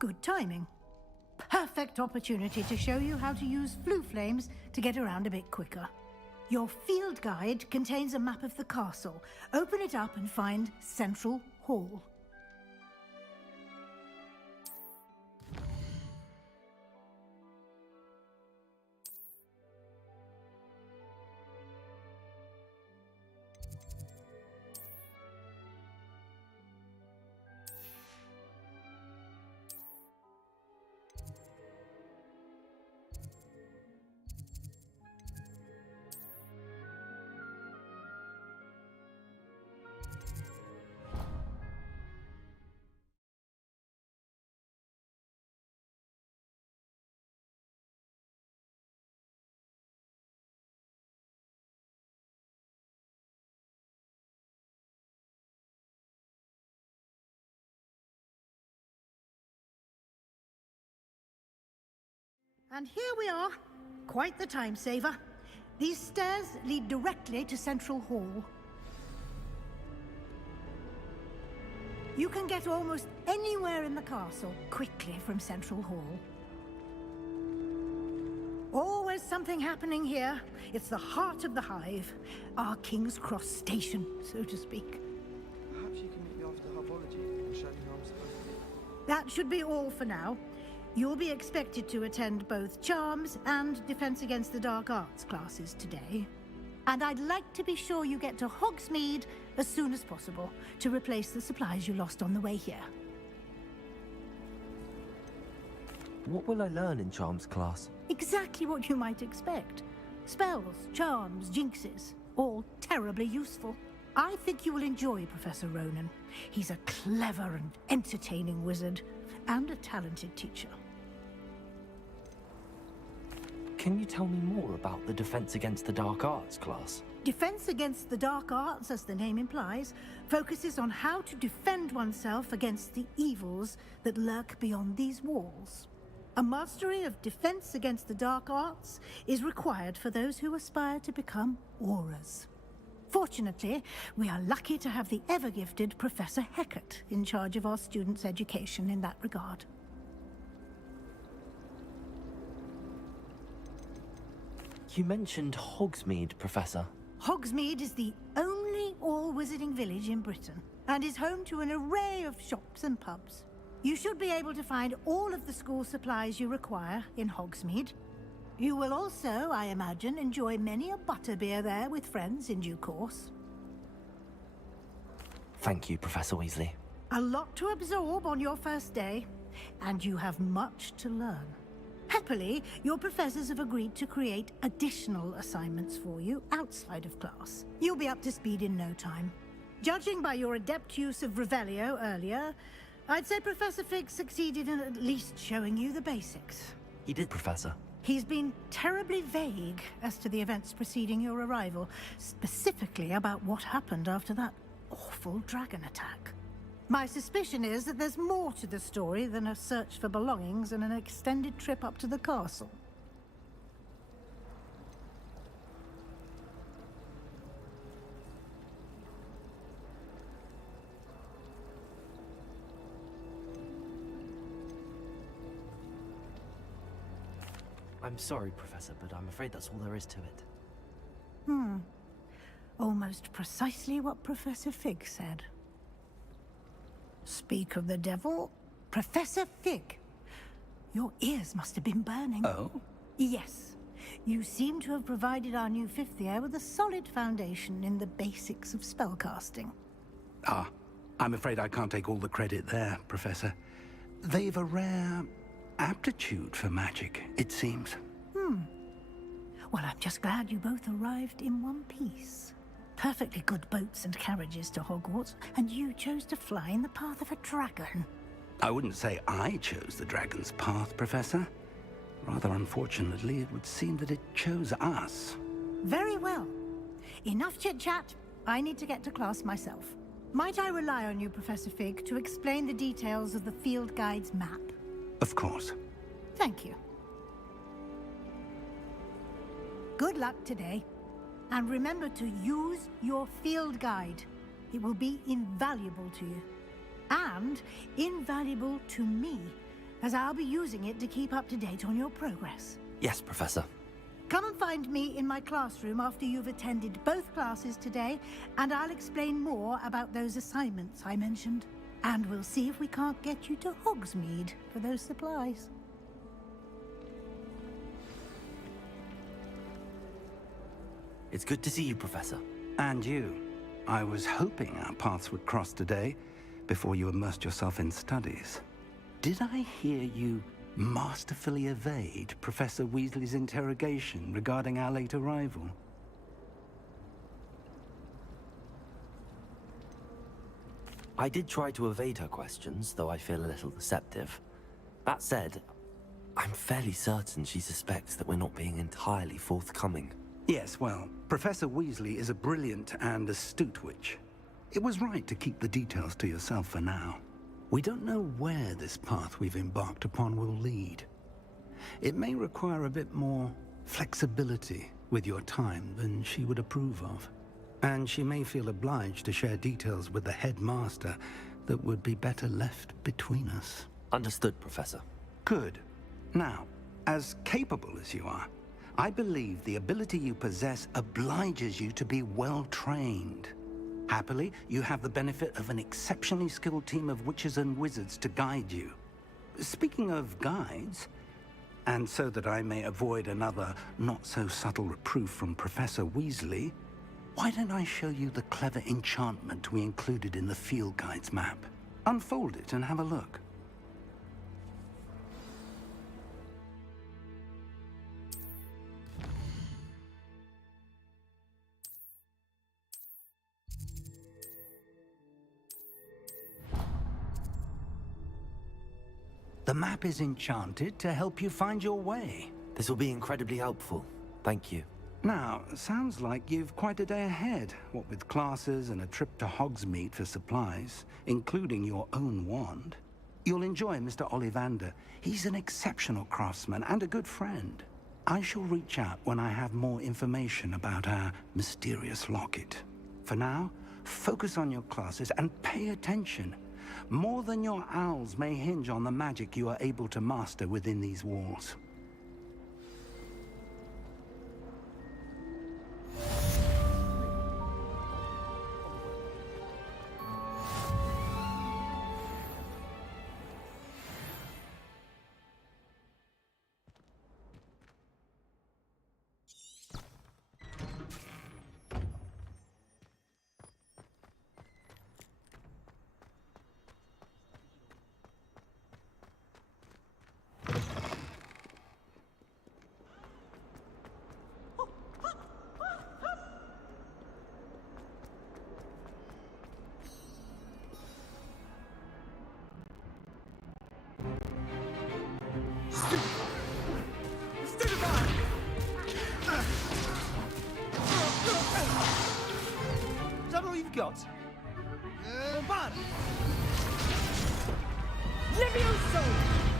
Good timing. Perfect opportunity to show you how to use flue flames to get around a bit quicker. Your field guide contains a map of the castle. Open it up and find Central Hall. And here we are. Quite the time saver. These stairs lead directly to Central Hall. You can get almost anywhere in the castle quickly from Central Hall. Always something happening here. It's the heart of the hive. Our King's Cross station, so to speak. Perhaps you can meet me after herbology and show me how I'm supposed to do. That should be all for now. You'll be expected to attend both Charms and Defense Against the Dark Arts classes today. And I'd like to be sure you get to Hogsmeade as soon as possible to replace the supplies you lost on the way here. What will I learn in Charms class? Exactly what you might expect. Spells, charms, jinxes, all terribly useful. I think you will enjoy Professor Ronan. He's a clever and entertaining wizard, and a talented teacher. Can you tell me more about the Defense Against the Dark Arts class? Defense Against the Dark Arts, as the name implies, focuses on how to defend oneself against the evils that lurk beyond these walls. A mastery of Defense Against the Dark Arts is required for those who aspire to become Auras. Fortunately, we are lucky to have the ever-gifted Professor Hecat in charge of our students' education in that regard. You mentioned Hogsmeade, Professor. Hogsmeade is the only all-wizarding village in Britain, and is home to an array of shops and pubs. You should be able to find all of the school supplies you require in Hogsmeade. You will also, I imagine, enjoy many a butterbeer there with friends in due course. Thank you, Professor Weasley. A lot to absorb on your first day, and you have much to learn. Happily, your professors have agreed to create additional assignments for you outside of class. You'll be up to speed in no time. Judging by your adept use of Revelio earlier, I'd say Professor Fig succeeded in at least showing you the basics. He did, Professor. He's been terribly vague as to the events preceding your arrival, specifically about what happened after that awful dragon attack. My suspicion is that there's more to the story than a search for belongings and an extended trip up to the castle. I'm sorry, Professor, but I'm afraid that's all there is to it. Almost precisely what Professor Fig said. Speak of the devil, Professor Fig. Your ears must have been burning. Oh? Yes. You seem to have provided our new fifth year with a solid foundation in the basics of spellcasting. Ah, I'm afraid I can't take all the credit there, Professor. They've a rare aptitude for magic, it seems. Well, I'm just glad you both arrived in one piece. Perfectly good boats and carriages to Hogwarts, and you chose to fly in the path of a dragon. I wouldn't say I chose the dragon's path, Professor. Rather unfortunately, it would seem that it chose us. Very well. Enough chit-chat. I need to get to class myself. Might I rely on you, Professor Fig, to explain the details of the field guide's map? Of course. Thank you. Good luck today. And remember to use your field guide. It will be invaluable to you. And invaluable to me, as I'll be using it to keep up to date on your progress. Yes, Professor. Come and find me in my classroom after you've attended both classes today, and I'll explain more about those assignments I mentioned. And we'll see if we can't get you to Hogsmeade for those supplies. It's good to see you, Professor. And you. I was hoping our paths would cross today, before you immersed yourself in studies. Did I hear you masterfully evade Professor Weasley's interrogation regarding our late arrival? I did try to evade her questions, though I feel a little deceptive. That said, I'm fairly certain she suspects that we're not being entirely forthcoming. Yes, well, Professor Weasley is a brilliant and astute witch. It was right to keep the details to yourself for now. We don't know where this path we've embarked upon will lead. It may require a bit more flexibility with your time than she would approve of. And she may feel obliged to share details with the headmaster that would be better left between us. Understood, Professor. Good. Now, as capable as you are, I believe the ability you possess obliges you to be well-trained. Happily, you have the benefit of an exceptionally skilled team of witches and wizards to guide you. Speaking of guides, and so that I may avoid another not-so-subtle reproof from Professor Weasley, why don't I show you the clever enchantment we included in the field guide's map? Unfold it and have a look. The map is enchanted to help you find your way. This will be incredibly helpful. Thank you. Now, sounds like you've quite a day ahead, what with classes and a trip to Hogsmeade for supplies, including your own wand. You'll enjoy Mr. Ollivander. He's an exceptional craftsman and a good friend. I shall reach out when I have more information about our mysterious locket. For now, focus on your classes and pay attention. More than your owls may hinge on the magic you are able to master within these walls. Is that all you've got? Levioso!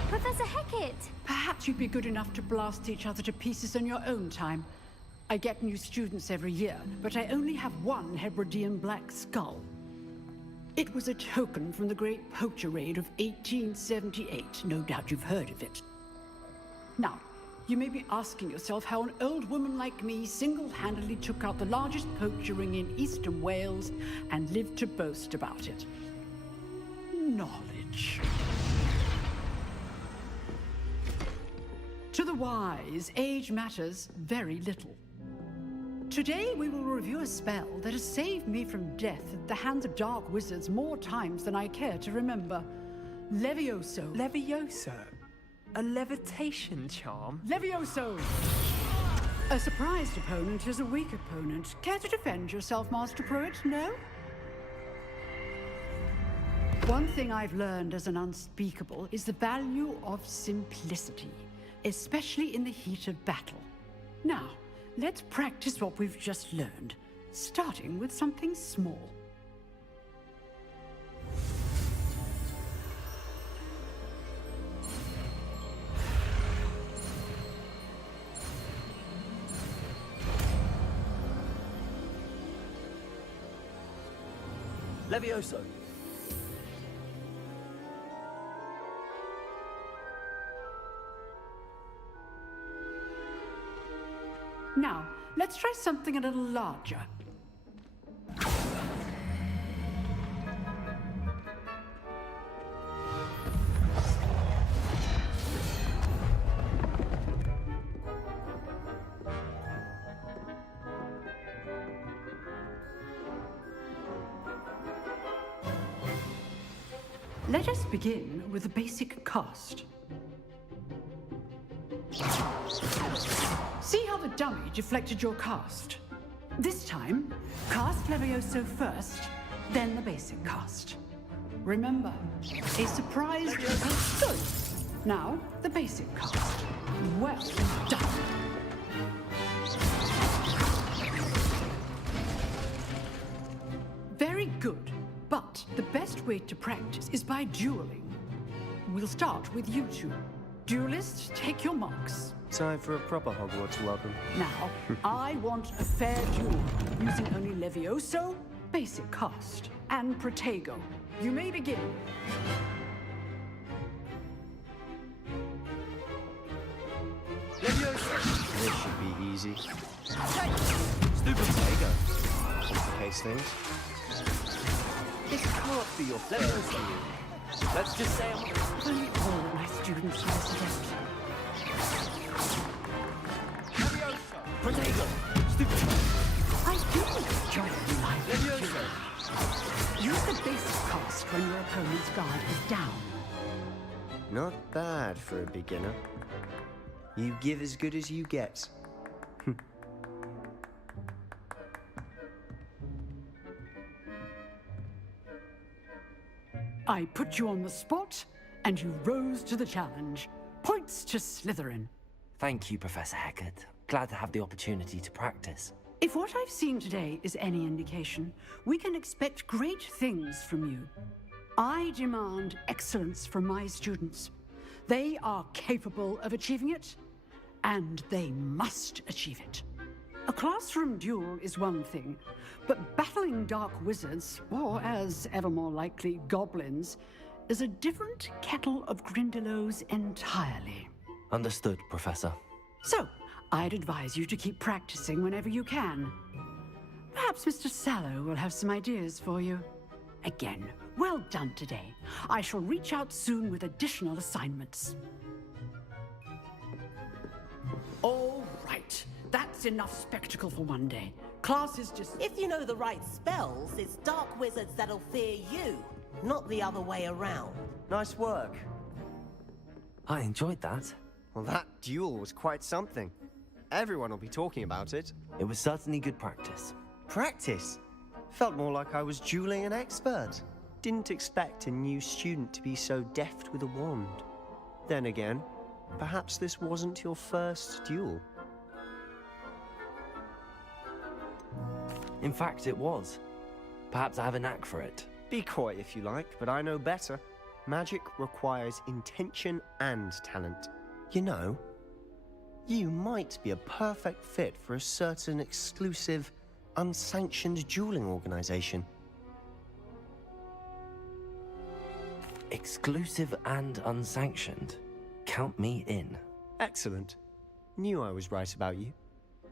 Professor Hecat! Perhaps you'd be good enough to blast each other to pieces in your own time. I get new students every year, but I only have one Hebridean black skull. It was a token from the Great Poacher Raid of 1878. No doubt you've heard of it. Now, You may be asking yourself how an old woman like me single-handedly took out the largest poacher ring in eastern Wales and lived to boast about it. Knowledge. To the wise, age matters very little. Today we will review a spell that has saved me from death at the hands of dark wizards more times than I care to remember. Levioso. Levioso? A levitation charm? Levioso! A surprised opponent is a weak opponent. Care to defend yourself, Master Pruitt? No? One thing I've learned as an unspeakable is the value of simplicity, especially in the heat of battle. Now, let's practice what we've just learned, starting with something small. Levioso! Now, let's try something a little larger. Let us begin with the basic cast. See how the dummy deflected your cast? This time, cast Levioso first, then the basic cast. Remember, a surprise... Good. Now, the basic cast. Well done. Very good. But the best way to practice is by dueling. We'll start with you two. Duelists, take your marks. Time for a proper Hogwarts welcome. Now, I want a fair duel, using only Levioso, basic cast, and Protego. You may begin. Levioso! This should be easy. Stupid Protego. Complicate things. This can't be your first duel. Let's just say Only all my students are select. Protego! Stupid! I do enjoy life. Levioso! Use the basic cast when your opponent's guard is down. Not bad for a beginner. You give as good as you get. I put you on the spot, and you rose to the challenge. Points to Slytherin. Thank you, Professor Hecat. Glad to have the opportunity to practice. If what I've seen today is any indication, we can expect great things from you. I demand excellence from my students. They are capable of achieving it, and they must achieve it. A classroom duel is one thing, but battling dark wizards, or as ever more likely, goblins, is a different kettle of Grindylows entirely. Understood, Professor. So, I'd advise you to keep practicing whenever you can. Perhaps Mr. Sallow will have some ideas for you. Again, well done today. I shall reach out soon with additional assignments. All right. That's enough spectacle for one day. Class is just... If you know the right spells, it's dark wizards that'll fear you, not the other way around. Nice work. I enjoyed that. Well, that duel was quite something. Everyone will be talking about it. It was certainly good practice. Practice? Felt more like I was dueling an expert. Didn't expect a new student to be so deft with a wand. Then again, perhaps this wasn't your first duel. In fact, it was. Perhaps I have a knack for it. Be coy if you like, but I know better. Magic requires intention and talent. You know, you might be a perfect fit for a certain exclusive, unsanctioned dueling organization. Exclusive and unsanctioned? Count me in. Excellent. Knew I was right about you.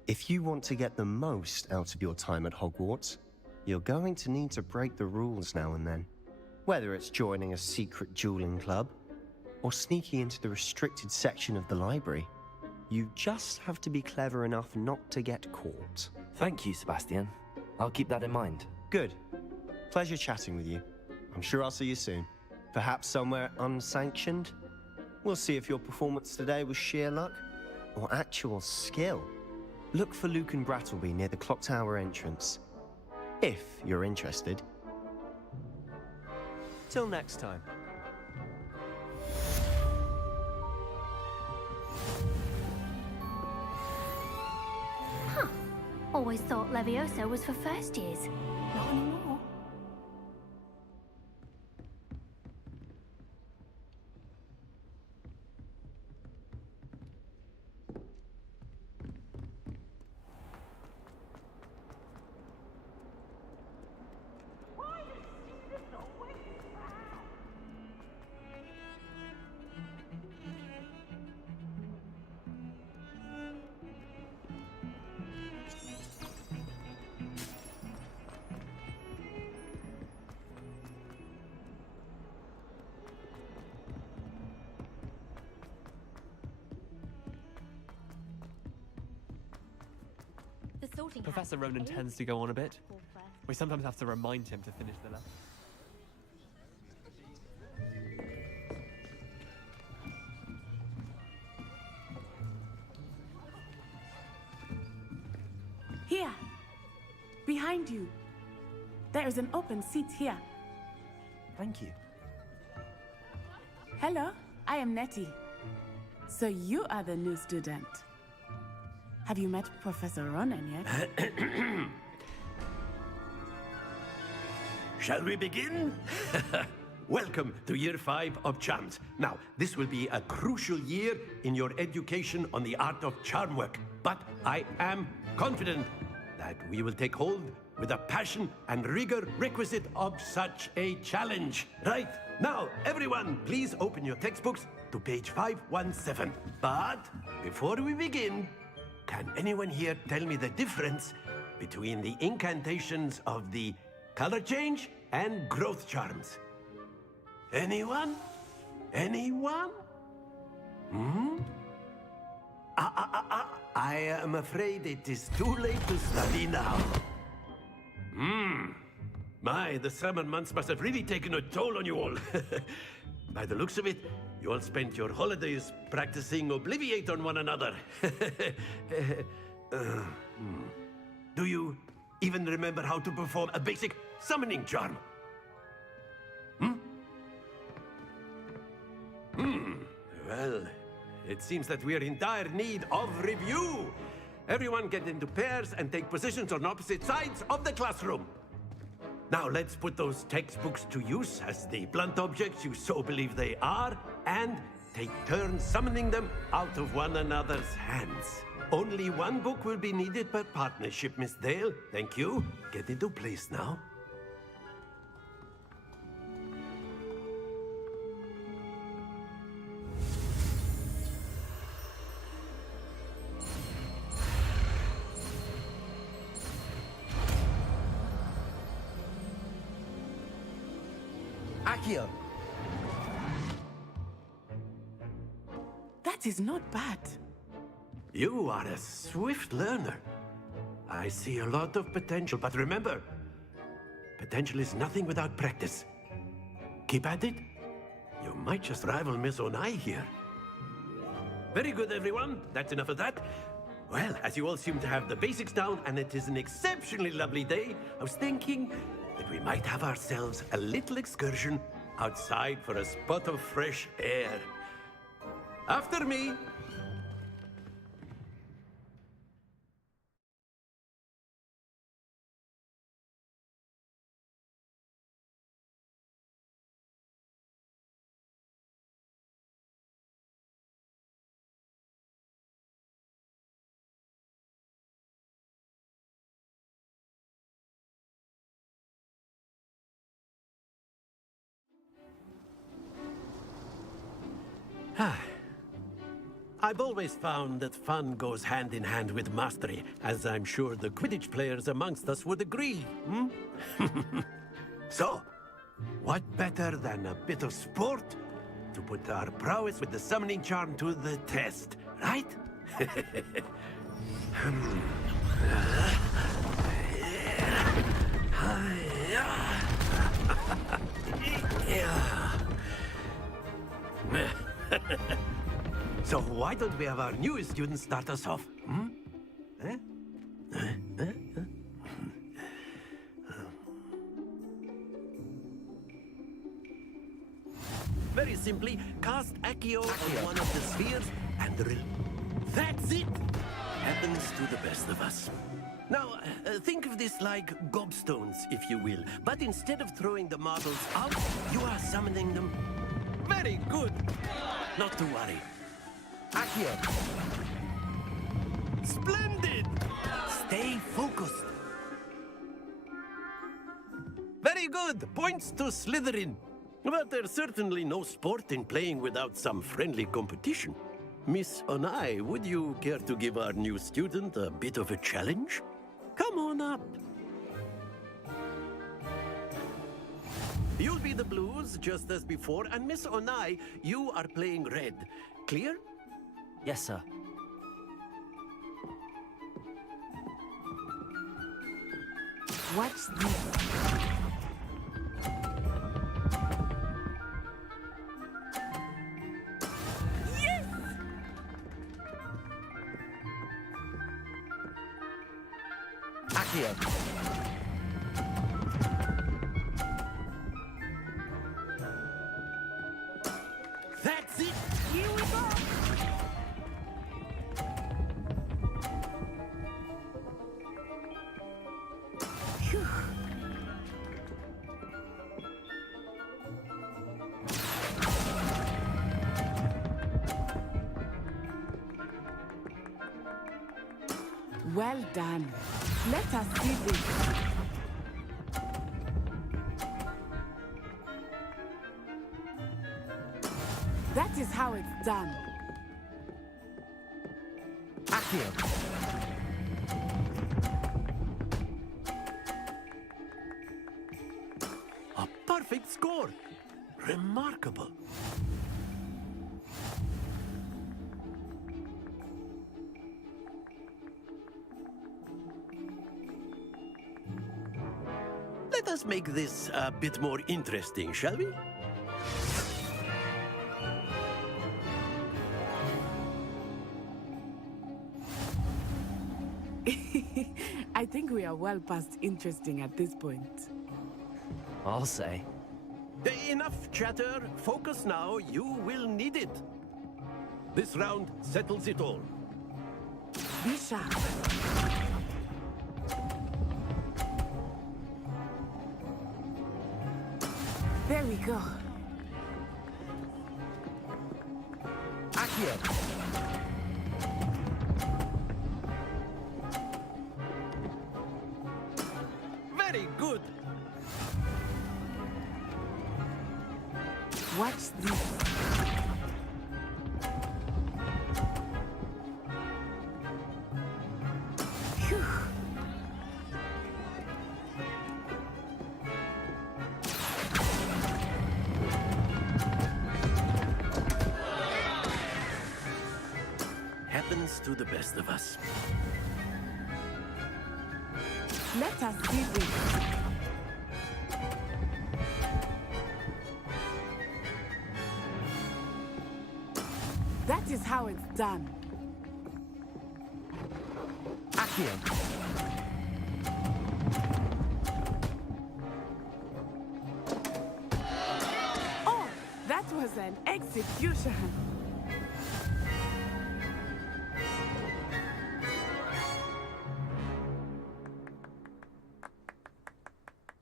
If you want to get the most out of your time at Hogwarts, you're going to need to break the rules now and then. Whether it's joining a secret dueling club, or sneaking into the restricted section of the library, you just have to be clever enough not to get caught. Thank you, Sebastian. I'll keep that in mind. Good. Pleasure chatting with you. I'm sure I'll see you soon. Perhaps somewhere unsanctioned? We'll see if your performance today was sheer luck or actual skill. Look for Luke and Brattleby near the clock tower entrance, if you're interested. Till next time. Huh. Always thought Leviosa was for first years. Not anymore. Professor Ronan tends to go on a bit. We sometimes have to remind him to finish the lesson. Here! Behind you. There is an open seat here. Thank you. Hello, I am Nettie. So you are the new student. Have you met Professor Ronan yet? Shall we begin? Welcome to Year 5 of Charms. Now, this will be a crucial year in your education on the art of charm work. But I am confident that we will take hold with the passion and rigor requisite of such a challenge. Right, now, everyone, please open your textbooks to page 517. But before we begin, can anyone here tell me the difference between the incantations of the color change and growth charms? Anyone? Anyone? I am afraid it is too late to study now. My, the summer months must have really taken a toll on you all. By the looks of it, you all spent your holidays practicing Obliviate on one another. Do you even remember how to perform a basic summoning charm? Well, it seems that we are in dire need of review. Everyone get into pairs and take positions on opposite sides of the classroom. Now let's put those textbooks to use as the blunt objects you so believe they are, and take turns summoning them out of one another's hands. Only one book will be needed per partnership, Miss Dale. Thank you. Get into place now. Accio. That is not bad. You are a swift learner. I see a lot of potential, but remember, potential is nothing without practice. Keep at it. You might just rival Miss Onai here. Very good, everyone. That's enough of that. Well, as you all seem to have the basics down, and it is an exceptionally lovely day, I was thinking that we might have ourselves a little excursion outside for a spot of fresh air. After me. I've always found that fun goes hand in hand with mastery, as I'm sure the Quidditch players amongst us would agree, hmm? So, what better than a bit of sport to put our prowess with the summoning charm to the test, right? So why don't we have our newest student start us off? Hmm? Very simply, cast Accio on one of the spheres and that's it! Happens to the best of us. Now, think of this like gobstones, if you will. But instead of throwing the marbles out, you are summoning them. Very good! Not to worry. Accio. Splendid! Stay focused. Very good! Points to Slytherin. But there's certainly no sport in playing without some friendly competition. Miss Onai, would you care to give our new student a bit of a challenge? Come on up. You'll be the blues, just as before, and Miss Onai, you are playing red. Clear? Yes, sir. What's this? Accio. That's it! Here we go! Phew. Well done. Let us see this. That is how it's done. Accio. A perfect score. Remarkable. Let us make this a bit more interesting, shall we? I think we are well past interesting at this point. I'll say. Enough chatter. Focus now. You will need it. This round settles it all. Be sharp. There we go. Accio. Very good. Watch this. Phew. Happens to the best of us. Let us see this. That is how it's done. Accio. Oh, that was an execution.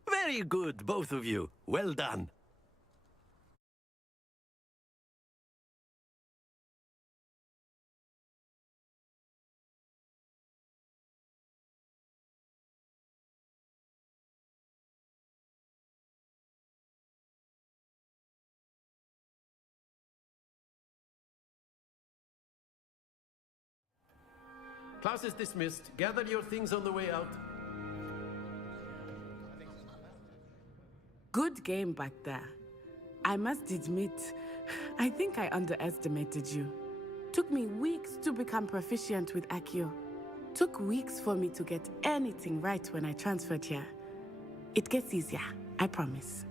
Very good, both of you. Well done. Class is dismissed. Gather your things on the way out. Good game back there. I must admit, I think I underestimated you. Took me weeks to become proficient with Accio. Took weeks for me to get anything right when I transferred here. It gets easier, I promise.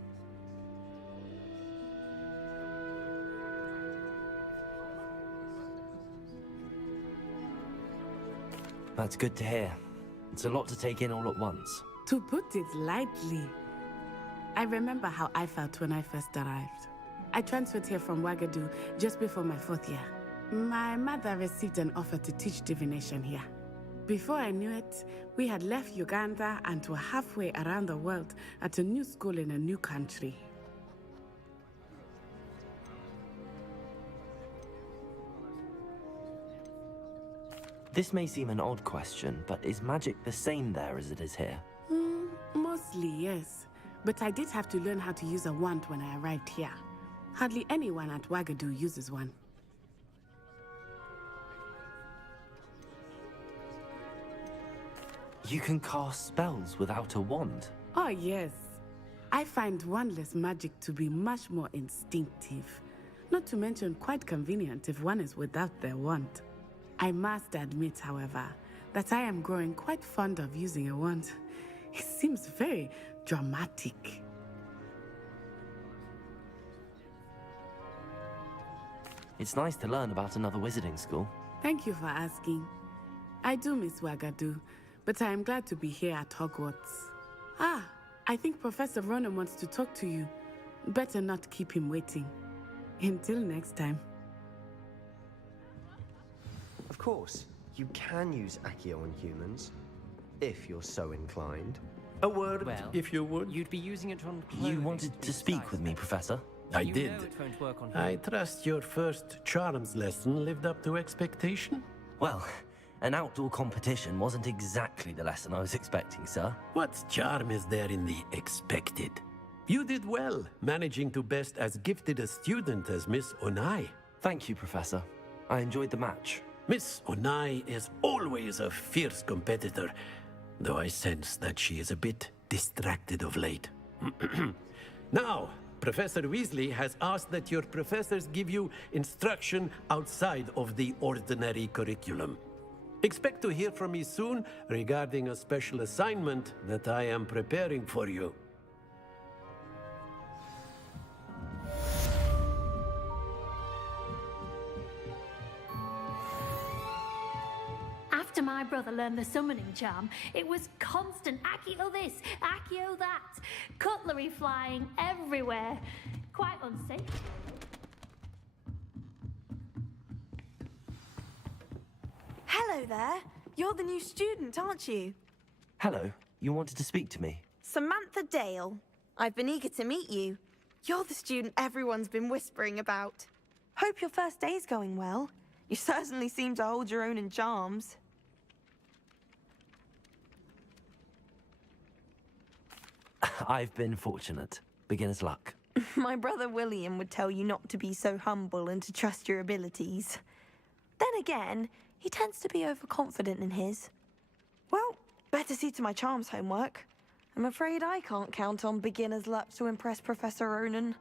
That's good to hear. It's a lot to take in all at once. To put it lightly, I remember how I felt when I first arrived. I transferred here from Wagadu just before my 4th year. My mother received an offer to teach divination here. Before I knew it, we had left Uganda and were halfway around the world at a new school in a new country. This may seem an odd question, but is magic the same there as it is here? Mostly, yes. But I did have to learn how to use a wand when I arrived here. Hardly anyone at Wagadu uses one. You can cast spells without a wand? Oh, yes. I find wandless magic to be much more instinctive. Not to mention quite convenient if one is without their wand. I must admit, however, that I am growing quite fond of using a wand. It seems very dramatic. It's nice to learn about another wizarding school. Thank you for asking. I do miss Wagadu, but I am glad to be here at Hogwarts. Ah, I think Professor Ronan wants to talk to you. Better not keep him waiting. Until next time. Of course, you can use Accio on humans, if you're so inclined. A word, if you would. You'd be using it on You wanted to speak with me, Professor? I You did. know it won't work on I trust your first charms lesson lived up to expectation? Well, an outdoor competition wasn't exactly the lesson I was expecting, sir. What charm is there in the expected? You did well, managing to best as gifted a student as Miss Onai. Thank you, Professor. I enjoyed the match. Miss Onai is always a fierce competitor, though I sense that she is a bit distracted of late. Now, Professor Weasley has asked that your professors give you instruction outside of the ordinary curriculum. Expect to hear from me soon regarding a special assignment that I am preparing for you. After my brother learned the summoning charm, it was constant Accio this, Accio that. Cutlery flying everywhere. Quite unsafe. Hello there. You're the new student, aren't you? Hello, you wanted to speak to me? Samantha Dale. I've been eager to meet you. You're the student everyone's been whispering about. Hope your first day's going well. You certainly seem to hold your own in charms. I've been fortunate. Beginner's luck. My brother William would tell you not to be so humble and to trust your abilities. Then again, he tends to be overconfident in his. Well, better see to my charms homework. I'm afraid I can't count on beginner's luck to impress Professor Ronan.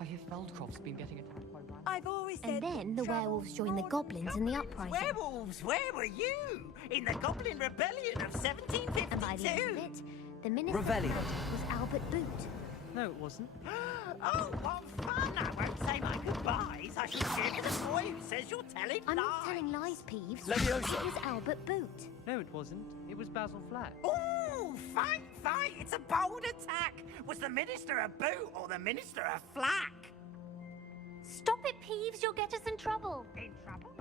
I hear Feldcroft's been getting attacked by rats. I've always said. And then the werewolves joined the goblins in the uprising. Werewolves, where were you? In the Goblin Rebellion of 1752. And by the end of it, the minister Rebellion. was Albert Boot. No, it wasn't. Oh, what fun! I won't say my goodbyes. I shall cheer for the boy who says you're telling I'm lies. not telling lies, Peeves. Leviosa. It was Albert Boot. No, it wasn't. It was Basil Flack. Ooh, fight! It's a bold attack. Was the minister a boot or the minister a flack? Stop it, Peeves. You'll get us in trouble. In trouble?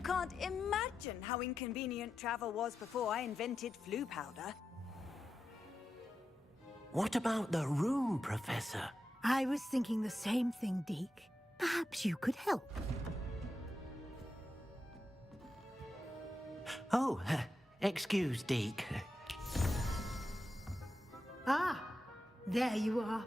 You can't imagine how inconvenient travel was before I invented flu powder. What about the room, Professor? I was thinking the same thing, Deke. Perhaps you could help. Oh, excuse, Deke. Ah, there you are.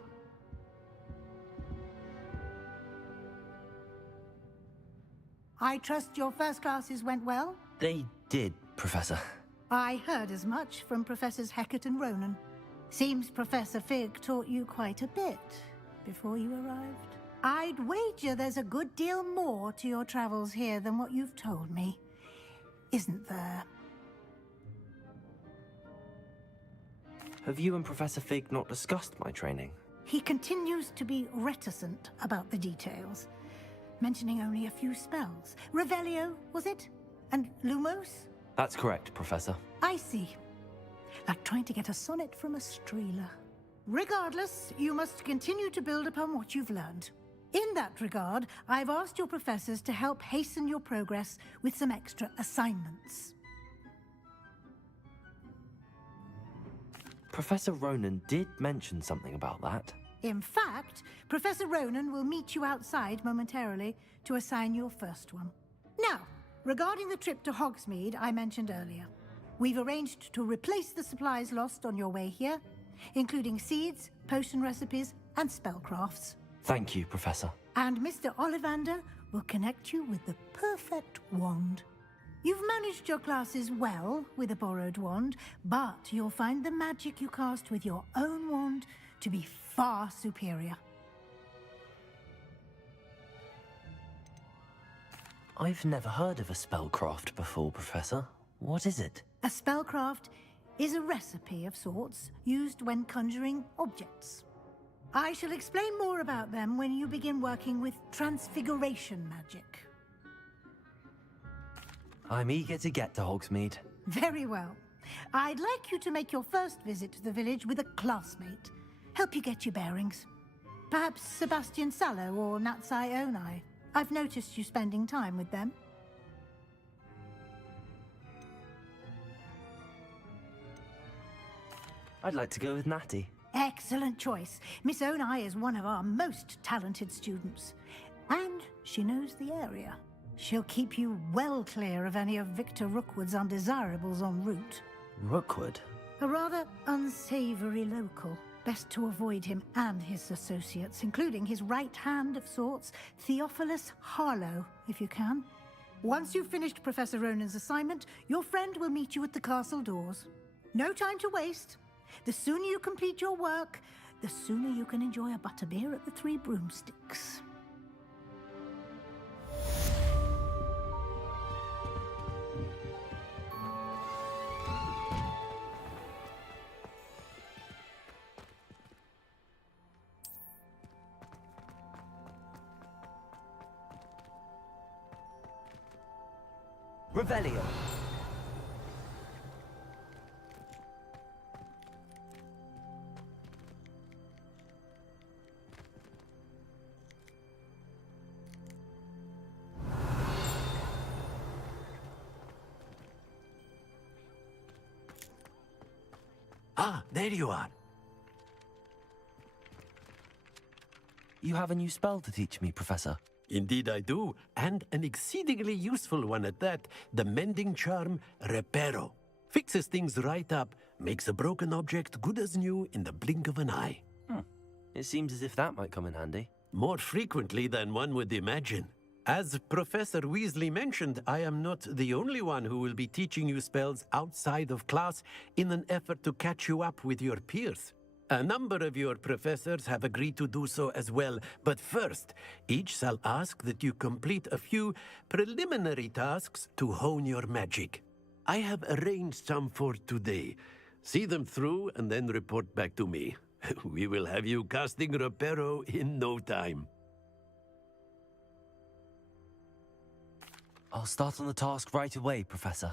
I trust your first classes went well? They did, Professor. I heard as much from Professors Hecat and Ronan. Seems Professor Fig taught you quite a bit before you arrived. I'd wager there's a good deal more to your travels here than what you've told me. Isn't there? Have you and Professor Fig not discussed my training? He continues to be reticent about the details, mentioning only a few spells. Revelio, was it? And Lumos? That's correct, Professor. I see. Like trying to get a sonnet from a streeler. Regardless, you must continue to build upon what you've learned. In that regard, I've asked your professors to help hasten your progress with some extra assignments. Professor Ronan did mention something about that. In fact, Professor Ronan will meet you outside momentarily to assign your first one. Now, regarding the trip to Hogsmeade I mentioned earlier, we've arranged to replace the supplies lost on your way here, including seeds, potion recipes, and spellcrafts. Thank you, Professor. And Mr. Ollivander will connect you with the perfect wand. You've managed your classes well with a borrowed wand, but you'll find the magic you cast with your own wand to be far superior. I've never heard of a spellcraft before, Professor. What is it? A spellcraft is a recipe of sorts used when conjuring objects. I shall explain more about them when you begin working with transfiguration magic. I'm eager to get to Hogsmeade. Very well. I'd like you to make your first visit to the village with a classmate. Help you get your bearings. Perhaps Sebastian Sallow or Natsai Onai. I've noticed you spending time with them. I'd like to go with Natty. Excellent choice. Miss Onai is one of our most talented students. And she knows the area. She'll keep you well clear of any of Victor Rookwood's undesirables en route. Rookwood? A rather unsavory local. Best to avoid him and his associates, including his right hand of sorts, Theophilus Harlow, if you can. Once you've finished Professor Ronan's assignment, your friend will meet you at the castle doors. No time to waste. The sooner you complete your work, the sooner you can enjoy a butterbeer at the Three Broomsticks. Revelio. Ah, there you are. You have a new spell to teach me, Professor. Indeed I do, and an exceedingly useful one at that. The mending charm, Reparo. Fixes things right up, makes a broken object good as new in the blink of an eye. It seems as if that might come in handy. More frequently than one would imagine. As Professor Weasley mentioned, I am not the only one who will be teaching you spells outside of class in an effort to catch you up with your peers. A number of your professors have agreed to do so as well, but first, each shall ask that you complete a few preliminary tasks to hone your magic. I have arranged some for today. See them through and then report back to me. We will have you casting Reparo in no time. I'll start on the task right away, Professor.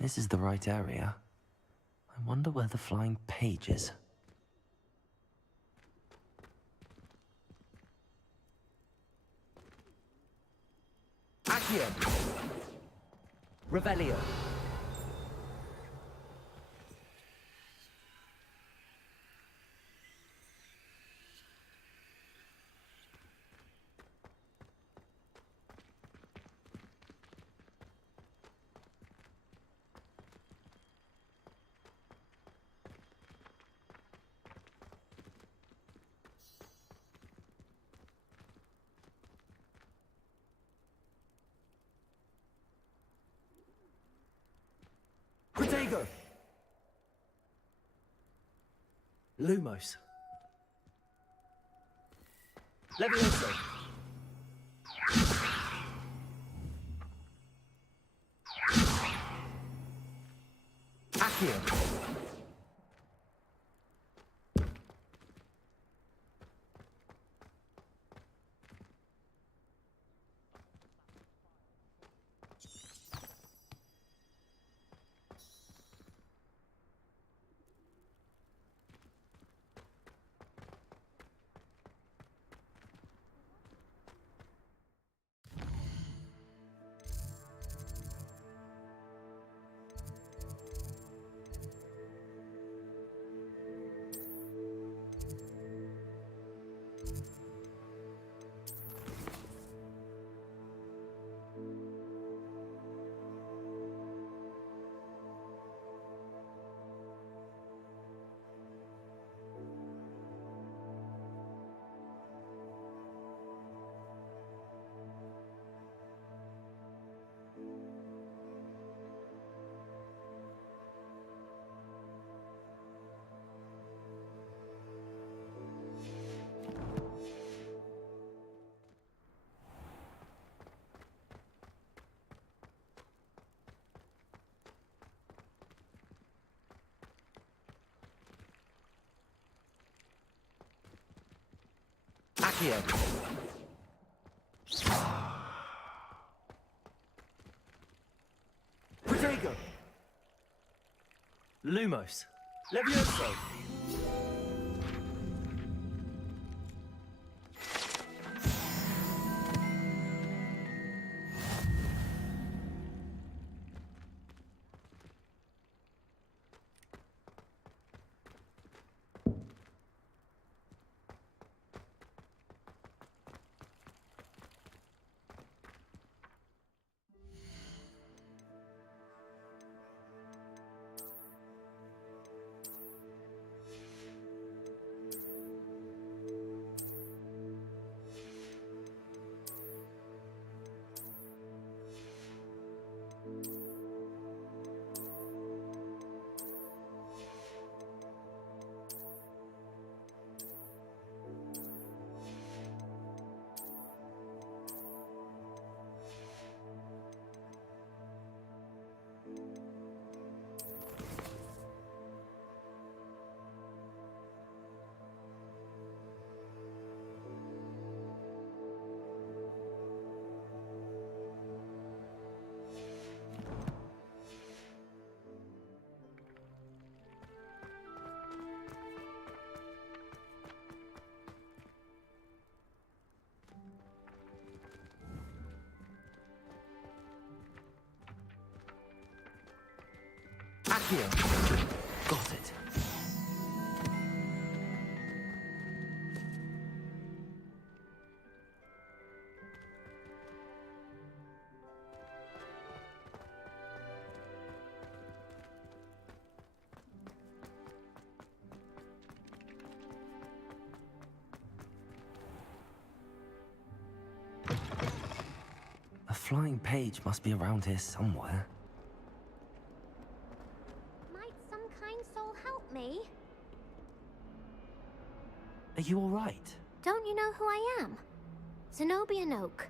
This is the right area. I Wonder where the flying page is. Accio! Revelio! Protego! Lumos. Levioso. Accio. Accio. Protego. Lumos. Levioso. Accio. Got it. A flying page must be around here somewhere. Might some kind soul help me? Are you all right? Don't you know who I am? Zenobia Noak,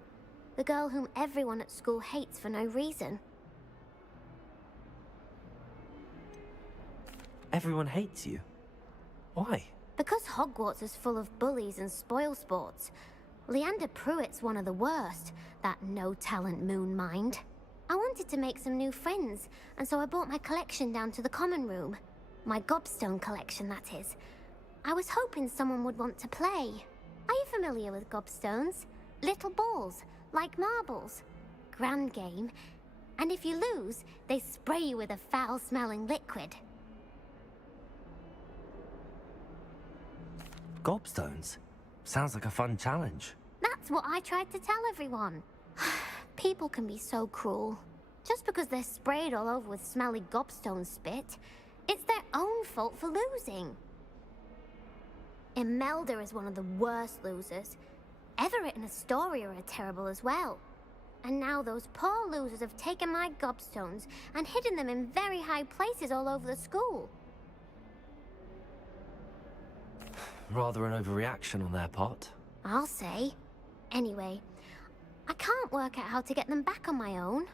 the girl whom everyone at school hates for no reason. Everyone hates you. Why? Because Hogwarts is full of bullies and spoilsports. Leander Pruitt's one of the worst, that no-talent moon mind. I wanted to make some new friends, and so I brought my collection down to the common room. My gobstone collection, that is. I was hoping someone would want to play. Are you familiar with gobstones? Little balls, like marbles. Grand game. And if you lose, they spray you with a foul-smelling liquid. Gobstones? Sounds like a fun challenge. That's what I tried to tell everyone. People can be so cruel. Just because they're sprayed all over with smelly gobstone spit, it's their own fault for losing. Imelda is one of the worst losers. Everett and Astoria are terrible as well. And now those poor losers have taken my gobstones and hidden them in very high places all over the school. Rather an overreaction on their part. I'll say. Anyway, I can't work out how to get them back on my own.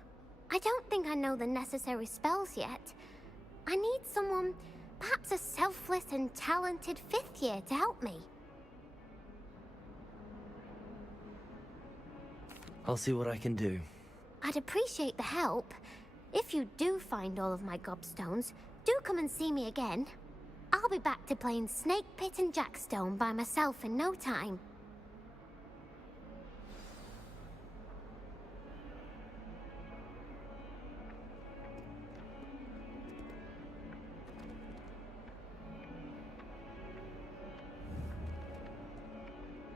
I don't think I know the necessary spells yet. I need someone, perhaps a selfless and talented 5th year to help me. I'll see what I can do. I'd appreciate the help. If you do find all of my gobstones, do come and see me again. I'll be back to playing Snake Pit and Jackstone by myself in no time.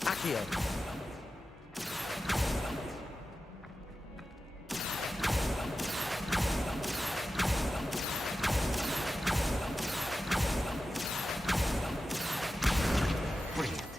Accio. Brilliant.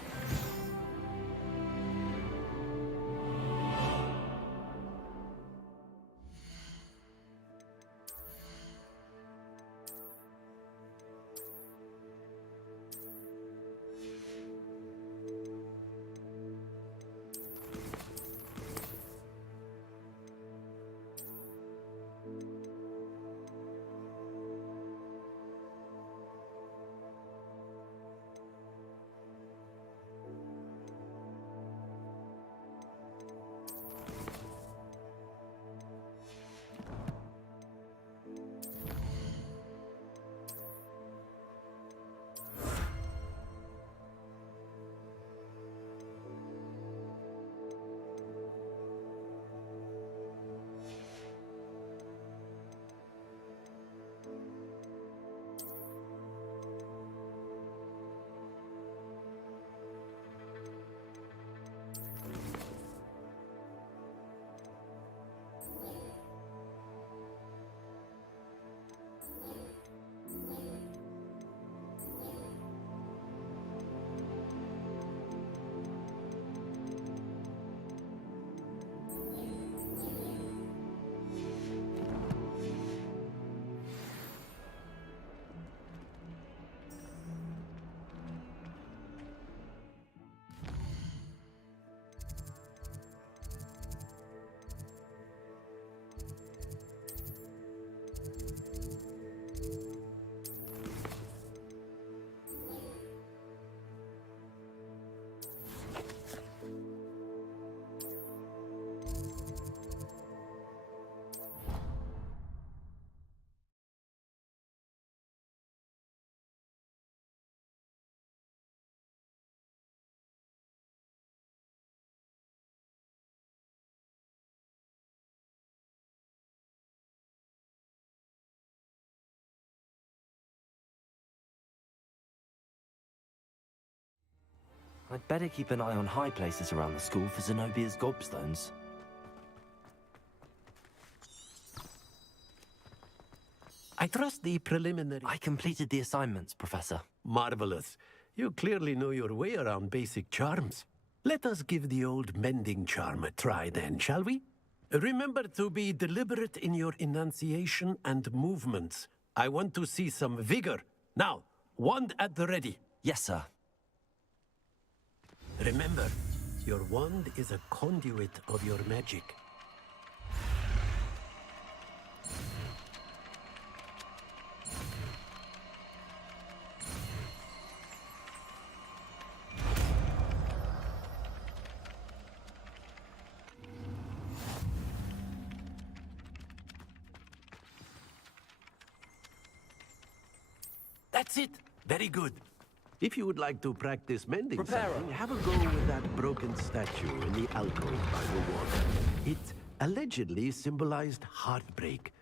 I'd better keep an eye on high places around the school for Zenobia's gobstones. I trust the preliminary... I completed the assignments, Professor. Marvelous. You clearly know your way around basic charms. Let us give the old mending charm a try then, shall we? Remember to be deliberate in your enunciation and movements. I want to see some vigor. Now, wand at the ready. Yes, sir. Remember, your wand is a conduit of your magic. That's it. Very good. If you would like to practice mending Prepare. something, have a go with that broken statue in the alcove by the water. It allegedly symbolized heartbreak.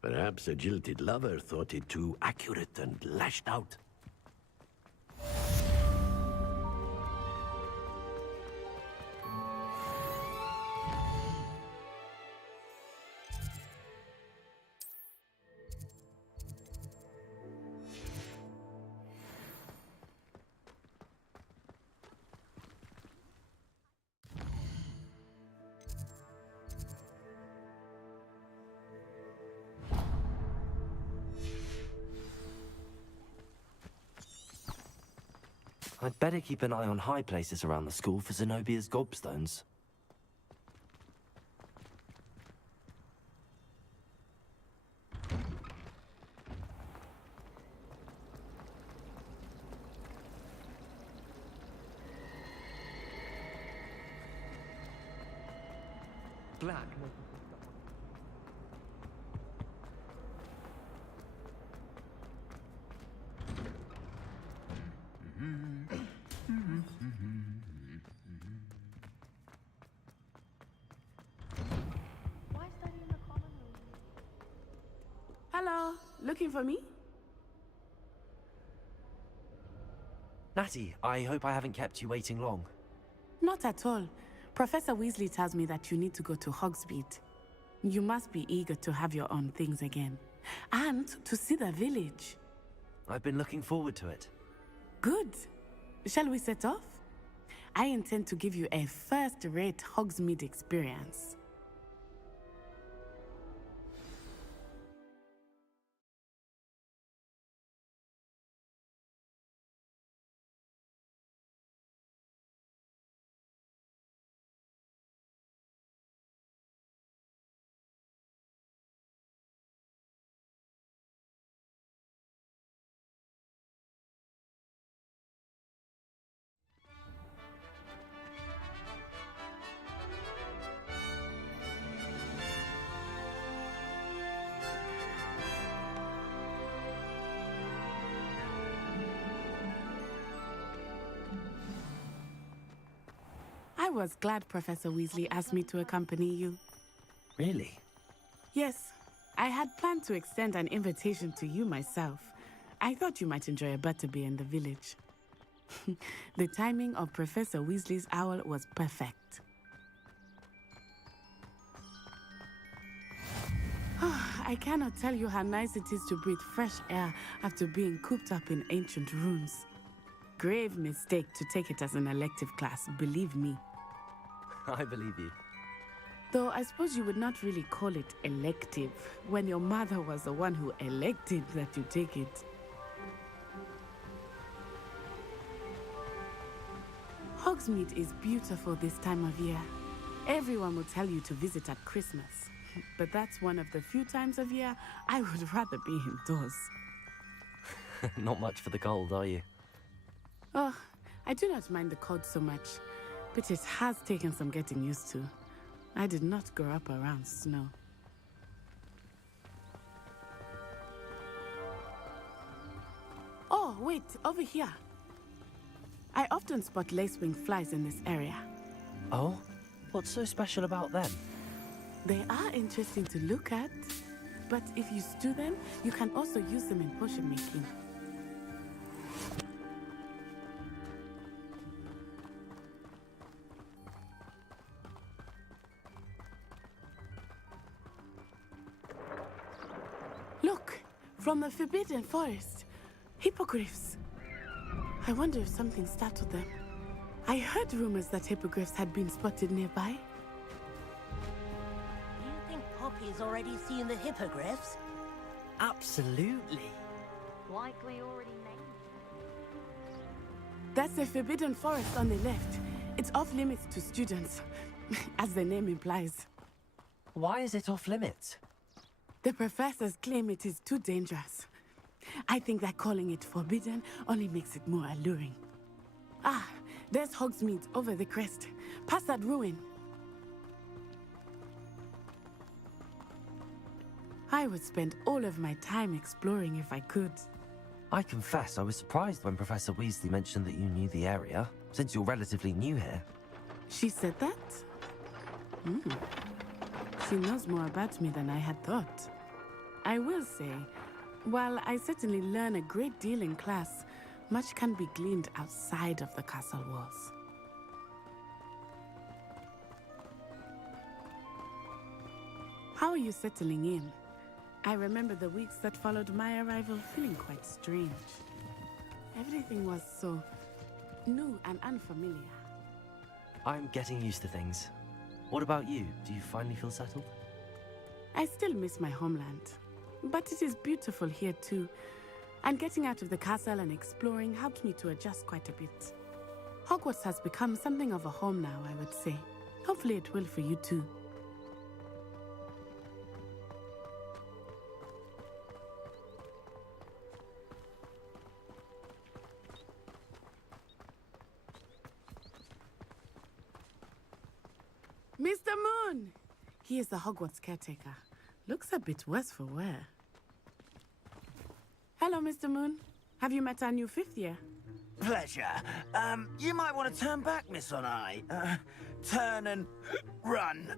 Perhaps a jilted lover thought it too accurate and lashed out. I'd better keep an eye on high places around the school for Zenobia's gobstones. Black. Hello, looking for me? Natty, I hope I haven't kept you waiting long. Not at all. Professor Weasley tells me that you need to go to Hogsmeade. You must be eager to have your own things again. And to see the village. I've been looking forward to it. Good. Shall we set off? I intend to give you a first-rate Hogsmeade experience. I was glad Professor Weasley asked me to accompany you. Really? Yes, I had planned to extend an invitation to you myself. I thought you might enjoy a butterbeer in the village. The timing of Professor Weasley's owl was perfect. I cannot tell you how nice it is to breathe fresh air after being cooped up in ancient ruins. Grave mistake to take it as an elective class, believe me. I believe you. Though I suppose you would not really call it elective when your mother was the one who elected that you take it. Hogsmeade is beautiful this time of year. Everyone will tell you to visit at Christmas. But that's one of the few times of year I would rather be indoors. Not much for the cold, are you? Oh, I do not mind the cold so much, but it has taken some getting used to. I did not grow up around snow. Oh, wait, over here. I often spot lacewing flies in this area. Oh? What's so special about them? They are interesting to look at, but if you stew them, you can also use them in potion making. Look, from the Forbidden Forest, hippogriffs. I wonder if something startled them. I heard rumors that hippogriffs had been spotted nearby. Do you think Poppy's already seen the hippogriffs? Absolutely. Likely already named. That's the Forbidden Forest on the left. It's off limits to students, as the name implies. Why is it off limits? The professors claim it is too dangerous. I think that calling it forbidden only makes it more alluring. Ah, there's Hogsmeade over the crest. Past that ruin. I would spend all of my time exploring if I could. I confess I was surprised when Professor Weasley mentioned that you knew the area, since you're relatively new here. She said that? Hmm. She knows more about me than I had thought. I will say, while I certainly learn a great deal in class, much can be gleaned outside of the castle walls. How are you settling in? I remember the weeks that followed my arrival feeling quite strange. Everything was so new and unfamiliar. I'm getting used to things. What about you? Do you finally feel settled? I still miss my homeland, but it is beautiful here too. And getting out of the castle and exploring helps me to adjust quite a bit. Hogwarts has become something of a home now, I would say. Hopefully it will for you too. Mr. Moon! He is the Hogwarts caretaker. Looks a bit worse for wear. Hello, Mr. Moon. Have you met our new 5th year? Pleasure. You might want to turn back, Miss Onai. Turn and run.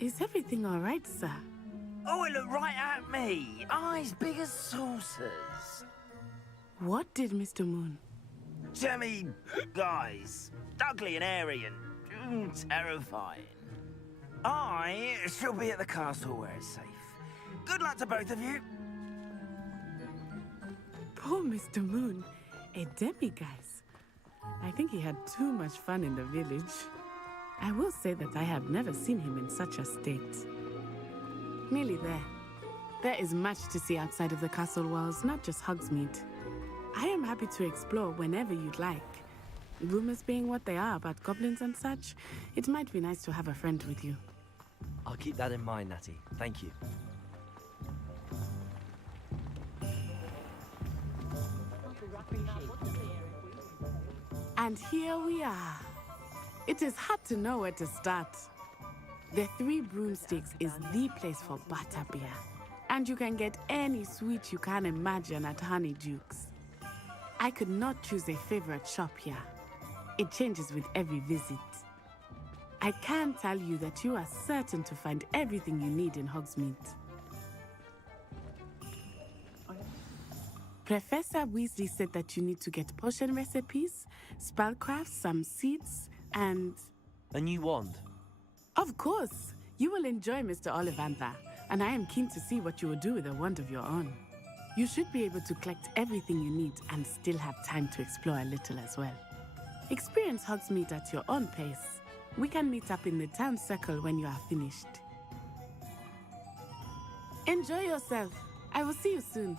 Is everything all right, sir? Oh, it looked right at me. Eyes big as saucers. What did Mr. Moon? Jemmy guys. Ugly and airy and terrifying. I shall be at the castle where it's safe. Good luck to both of you. Poor Mr. Moon. A demiguise. I think he had too much fun in the village. I will say that I have never seen him in such a state. Nearly there. There is much to see outside of the castle walls, not just Hogsmeade. I am happy to explore whenever you'd like. Rumors being what they are about goblins and such, it might be nice to have a friend with you. I'll keep that in mind, Natty. Thank you. And here we are. It is hard to know where to start. The Three Broomsticks is the place for butterbeer. And you can get any sweet you can imagine at Honeydukes. I could not choose a favorite shop here. It changes with every visit. I can tell you that you are certain to find everything you need in Hogsmeade. Professor Weasley said that you need to get potion recipes, spellcrafts, some seeds, and... A new wand? Of course! You will enjoy Mr. Ollivander, and I am keen to see what you will do with a wand of your own. You should be able to collect everything you need and still have time to explore a little as well. Experience Hogsmeade at your own pace. We can meet up in the town circle when you are finished. Enjoy yourself. I will see you soon.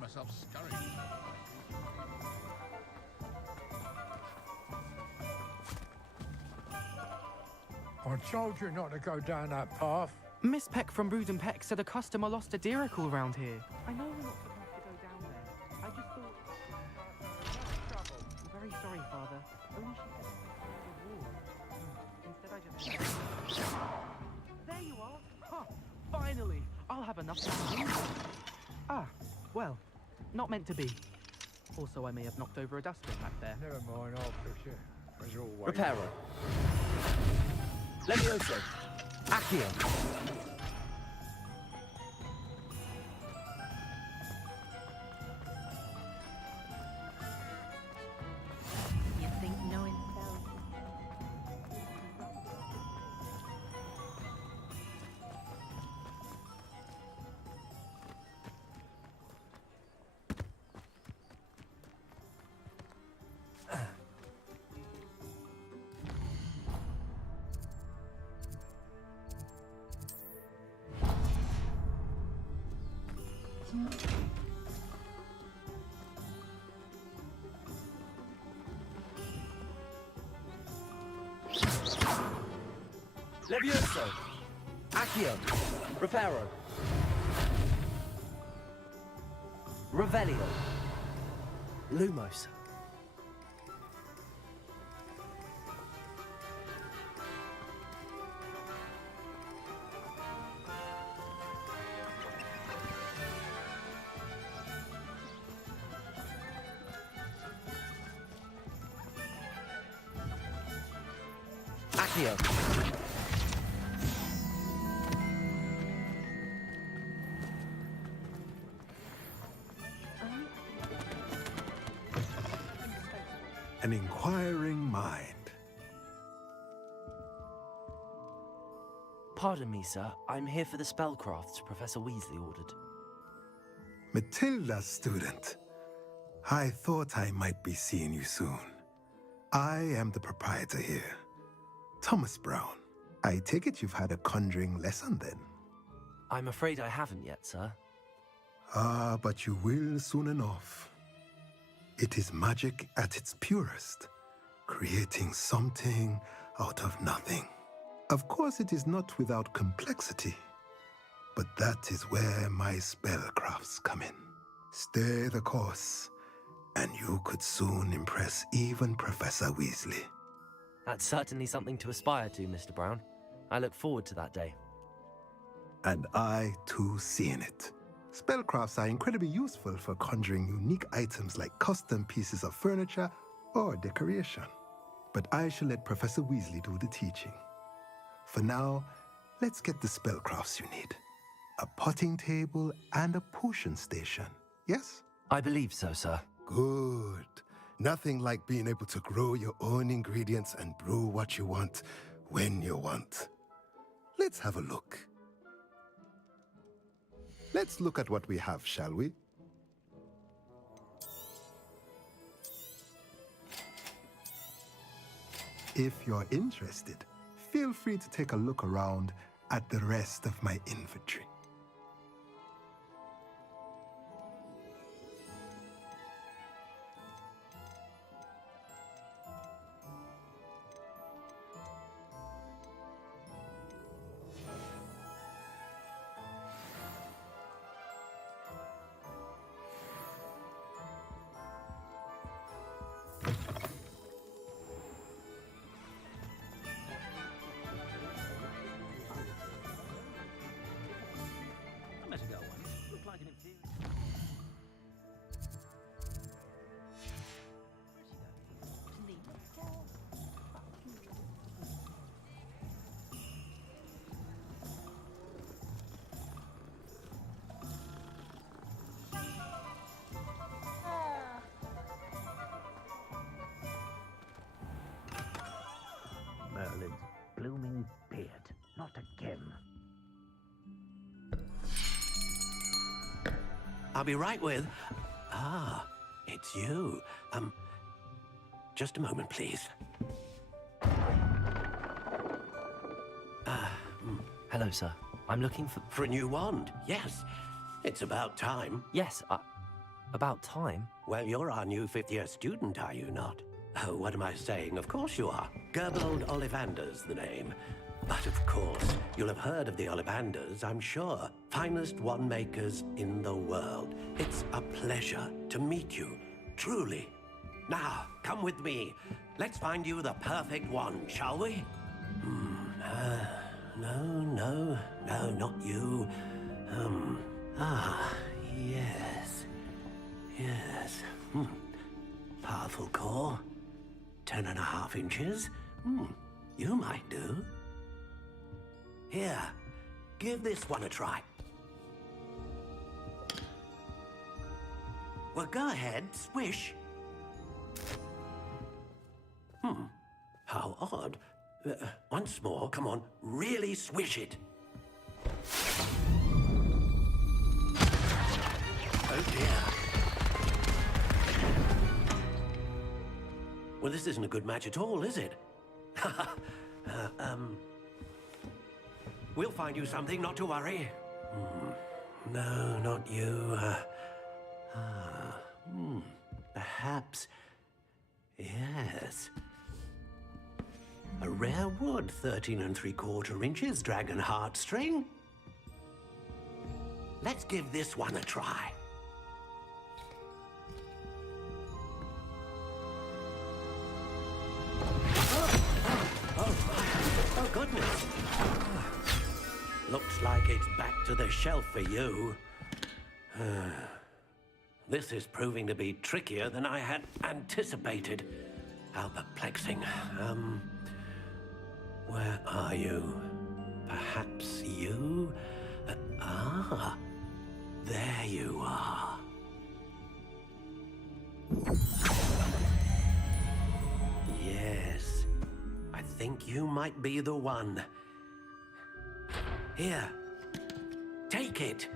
Myself scurrying. I told you not to go down that path. Miss Peck from Brood and Peck said a customer lost a deeracle around here. I know we're not supposed to go down there. I just thought... I'm very sorry, Father. Only she said instead I just... There you are! Huh, finally! I'll have enough time. Ah, well, not meant to be. Also, I may have knocked over a dustbin back there. Never mind, I'll fix it. As always. Reparo. Levioso. Accio. You think knowing spells... Levioso. Accio. Reparo. Revelio. Lumos. Accio. An inquiring mind. Pardon me, sir. I'm here for the spellcrafts Professor Weasley ordered. Matilda's student. I thought I might be seeing you soon. I am the proprietor here, Thomas Brown. I take it you've had a conjuring lesson then? I'm afraid I haven't yet, sir. Ah, but you will soon enough. It is magic at its purest, creating something out of nothing. Of course, it is not without complexity, but that is where my spellcrafts come in. Stay the course, and you could soon impress even Professor Weasley. That's certainly something to aspire to, Mr. Brown. I look forward to that day. And I, too, seeing it. Spellcrafts are incredibly useful for conjuring unique items like custom pieces of furniture or decoration. But I shall let Professor Weasley do the teaching. For now, let's get the spellcrafts you need. A potting table and a potion station, yes? I believe so, sir. Good. Nothing like being able to grow your own ingredients and brew what you want when you want. Let's have a look. Let's look at what we have, shall we? If you're interested, feel free to take a look around at the rest of my inventory. Merlin's blooming beard. Not again. I'll be right with... Ah, it's you. Just a moment, please. Hello, sir. I'm looking for... For a new wand, yes. It's about time. Yes, about time? Well, you're our new fifth-year student, are you not? Oh, what am I saying? Of course you are. Gerbold Ollivander's the name. But of course, you'll have heard of the Ollivanders, I'm sure. Finest wand makers in the world. It's a pleasure to meet you, truly. Now, come with me. Let's find you the perfect wand, shall we? No, not you. Yes. Powerful core. 10.5 inches. You might do. Here, give this one a try. Well, go ahead, swish. How odd. Once more, come on, really swish it. Oh dear. Well, this isn't a good match at all, is it? We'll find you something, not to worry. No, not you. Perhaps. Yes. A rare wood, 13 3/4 inches, dragon heartstring. Let's give this one a try. Oh, goodness. Looks like it's back to the shelf for you. This is proving to be trickier than I had anticipated. How perplexing. Where are you? Perhaps you? There you are. Yes, I think you might be the one. Here, take it.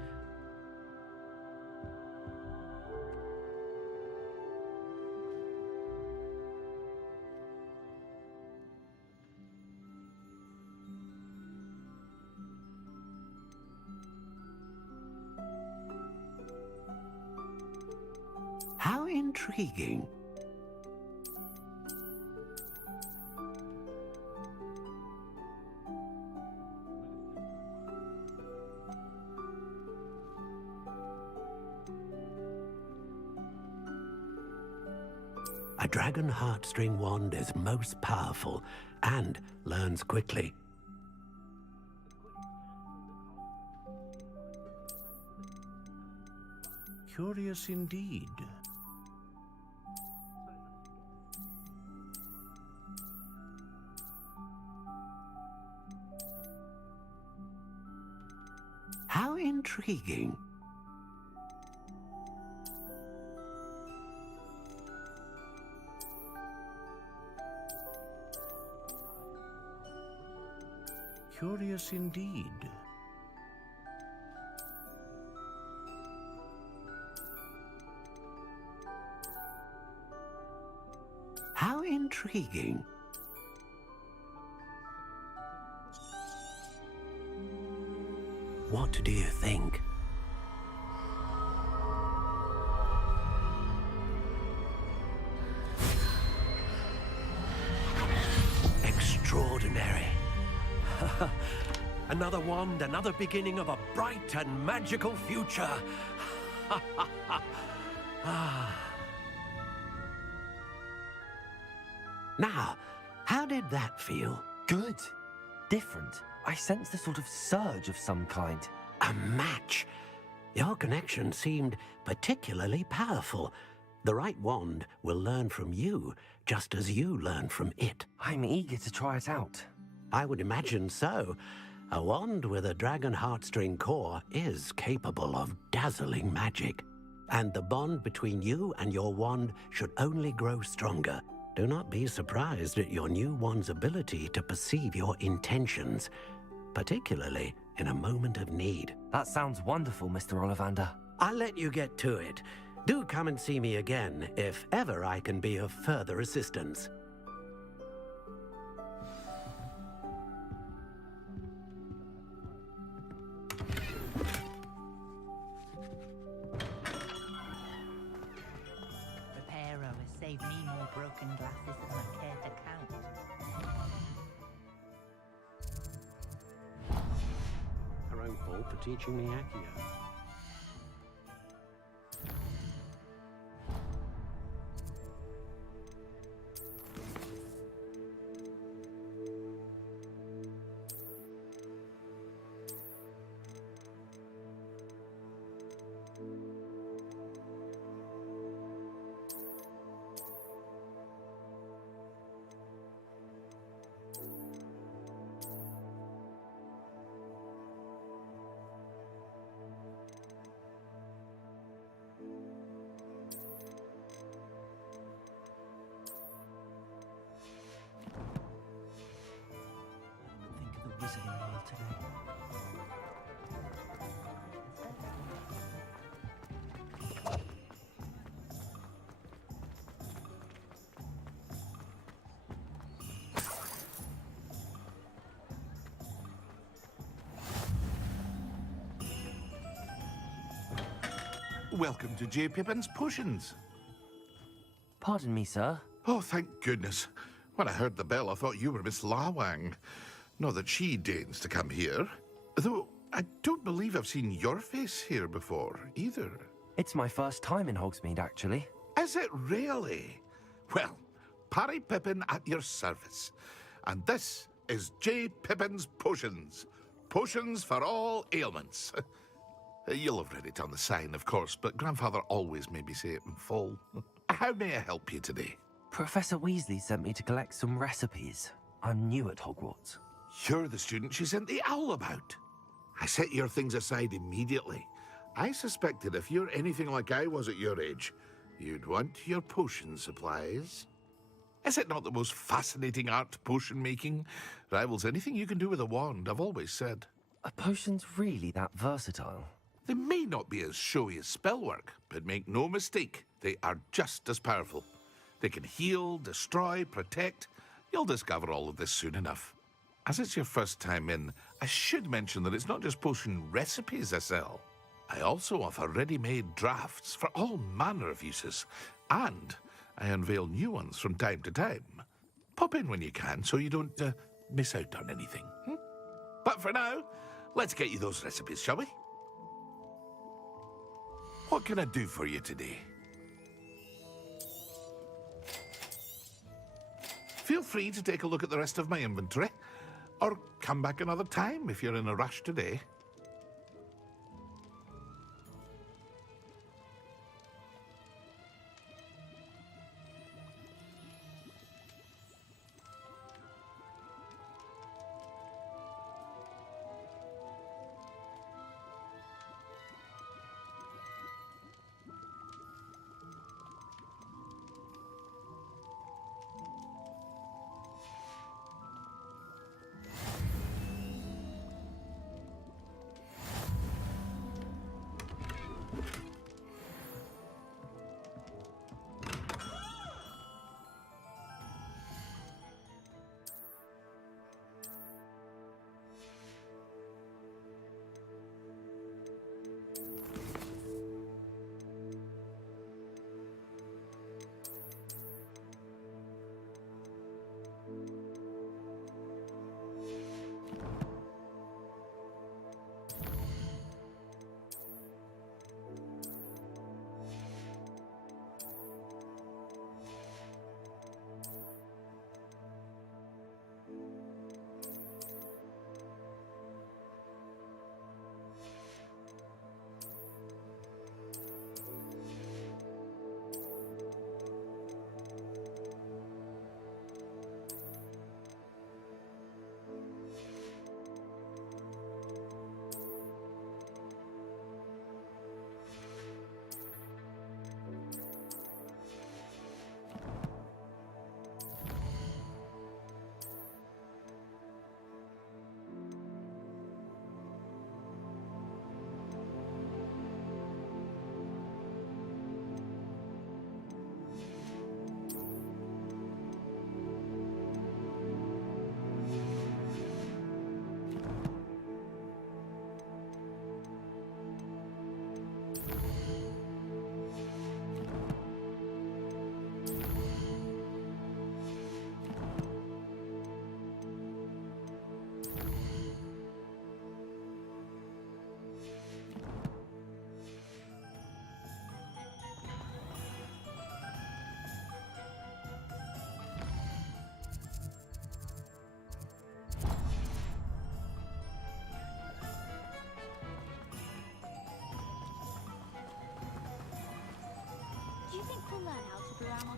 How intriguing. A dragon heartstring wand is most powerful and learns quickly. Curious indeed. How intriguing. Curious indeed. How intriguing. What do you think? Extraordinary. Another wand, another beginning of a bright and magical future. Now, how did that feel? Good. Different. I sensed a sort of surge of some kind. A match. Your connection seemed particularly powerful. The right wand will learn from you, just as you learn from it. I'm eager to try it out. I would imagine so. A wand with a dragon heartstring core is capable of dazzling magic. And the bond between you and your wand should only grow stronger. Do not be surprised at your new wand's ability to perceive your intentions, particularly in a moment of need. That sounds wonderful, Mr. Ollivander. I'll let you get to it. Do come and see me again if ever I can be of further assistance. Reparo has saved me more broken glasses than I care to count. Paul, for teaching me Accio. Wizarding world today. Welcome to J. Pippin's Potions. Pardon me, sir. Oh, thank goodness. When I heard the bell, I thought you were Miss Lawang. Not that she deigns to come here. Though, I don't believe I've seen your face here before, either. It's my first time in Hogsmeade, actually. Is it really? Well, Parry Pippin at your service. And this is J. Pippin's Potions. Potions for all ailments. You'll have read it on the sign, of course, but Grandfather always made me say it in full. How may I help you today? Professor Weasley sent me to collect some recipes. I'm new at Hogwarts. You're the student she sent the owl about. I set your things aside immediately. I suspected if you're anything like I was at your age, you'd want your potion supplies. Is it not the most fascinating art, potion making? Rivals anything you can do with a wand, I've always said. Are potions really that versatile? They may not be as showy as spellwork, but make no mistake, they are just as powerful. They can heal, destroy, protect. You'll discover all of this soon enough. As it's your first time in, I should mention that it's not just potion recipes I sell. I also offer ready-made drafts for all manner of uses, and I unveil new ones from time to time. Pop in when you can so you don't miss out on anything. But for now, let's get you those recipes, shall we? What can I do for you today? Feel free to take a look at the rest of my inventory. Or come back another time if you're in a rush today.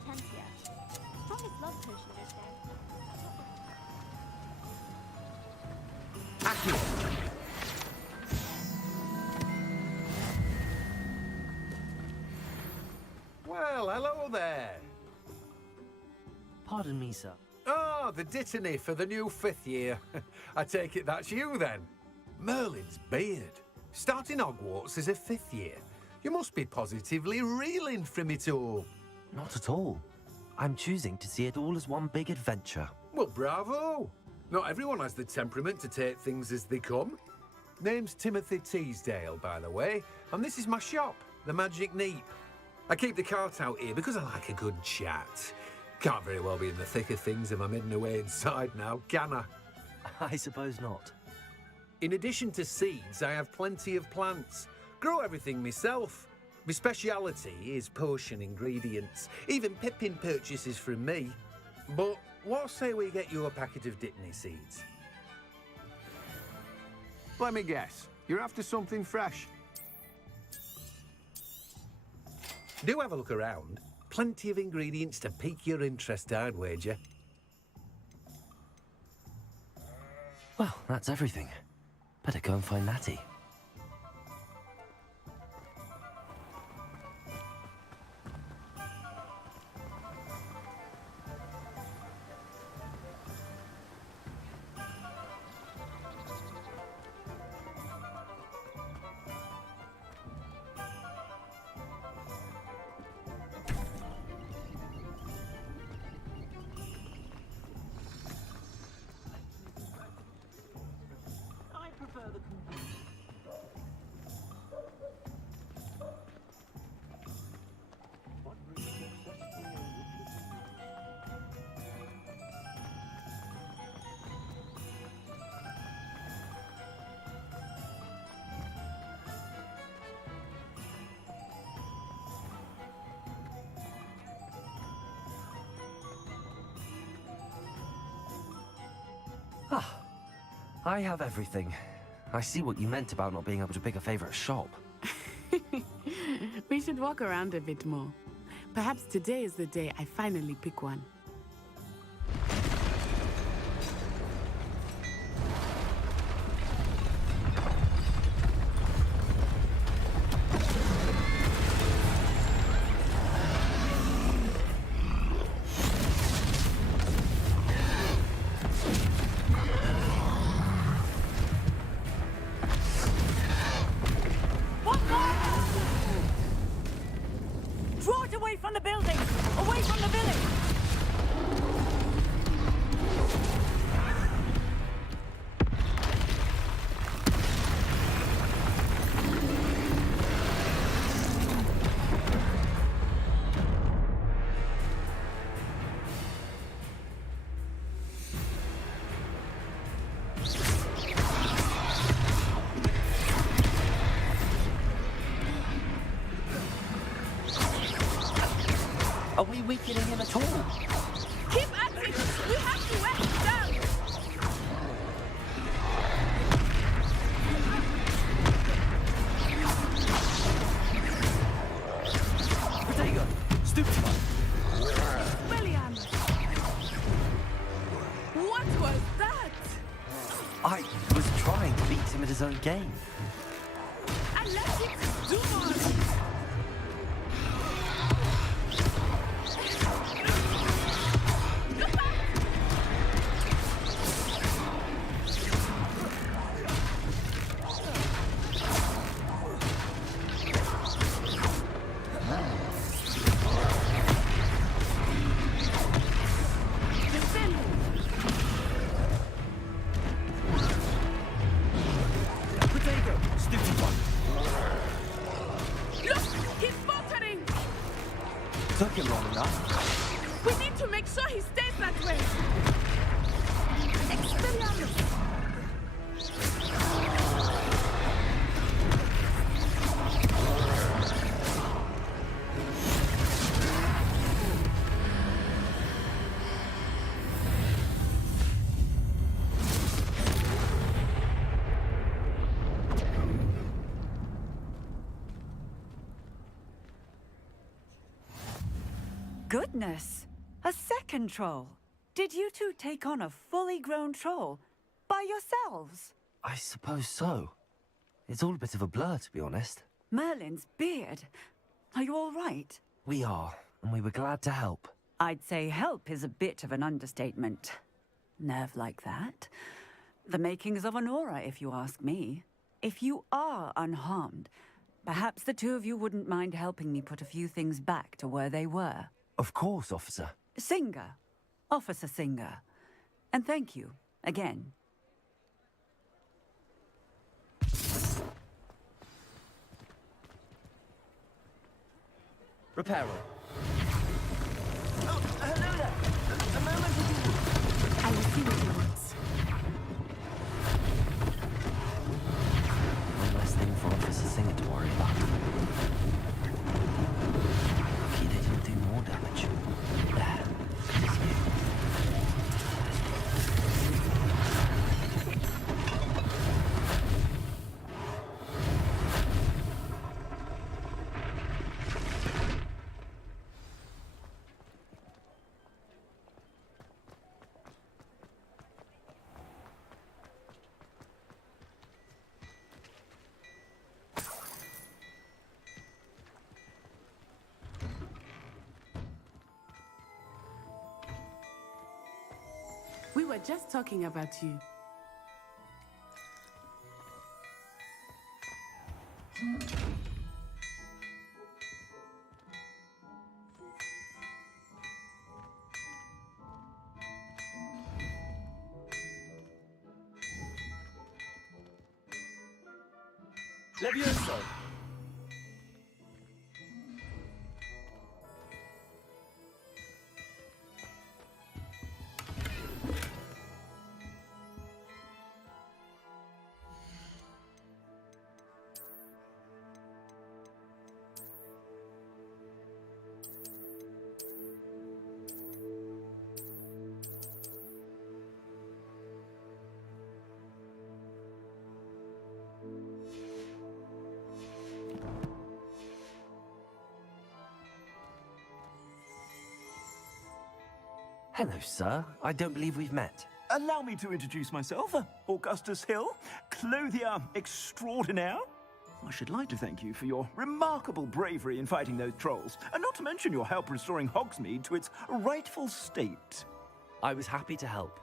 Potentia. Strongest love potion, they say. Well, hello there. Pardon me, sir. Oh, the dittany for the new 5th year. I take it that's you, then. Merlin's beard. Starting Hogwarts as a 5th year. You must be positively reeling from it all. Not at all. I'm choosing to see it all as one big adventure. Well, bravo. Not everyone has the temperament to take things as they come. Name's Timothy Teasdale, by the way, and this is my shop, the Magic Neep. I keep the cart out here because I like a good chat. Can't very well be in the thick of things if I'm hidden away inside now, can I? I suppose not. In addition to seeds, I have plenty of plants. Grow everything myself. My speciality is potion ingredients. Even Pippin purchases from me. But what say we get you a packet of Dittany seeds? Let me guess. You're after something fresh. Do have a look around. Plenty of ingredients to pique your interest, I'd wager. Well, that's everything. Better go and find Natty. Ah, I have everything. I see what you meant about not being able to pick a favorite shop. We should walk around a bit more. Perhaps today is the day I finally pick one. Draw it away from the building! Away from the village! Are we weakening him at all? Keep at it! We have to wear him down! Protego! Stupefy! William! What was that? I was trying to beat him at his own game. I let it do more! Took him long enough. We need to make sure he stays that way. Expelliarmus! Goodness! A second troll! Did you two take on a fully grown troll? By yourselves? I suppose so. It's all a bit of a blur, to be honest. Merlin's beard. Are you all right? We are, and we were glad to help. I'd say help is a bit of an understatement. Nerve like that. The makings of an aura, if you ask me. If you are unharmed, perhaps the two of you wouldn't mind helping me put a few things back to where they were. Of course, officer. Singer. Officer Singer. And thank you, again. Reparo. Oh, hello there. A moment I will see what you want. One less thing for Officer Singer to worry about. Lucky they didn't do more damage. There. It's you. We were just talking about you. Levioso. Hello, sir. I don't believe we've met. Allow me to introduce myself. Augustus Hill, clothier extraordinaire. I should like to thank you for your remarkable bravery in fighting those trolls, and not to mention your help restoring Hogsmeade to its rightful state. I was happy to help.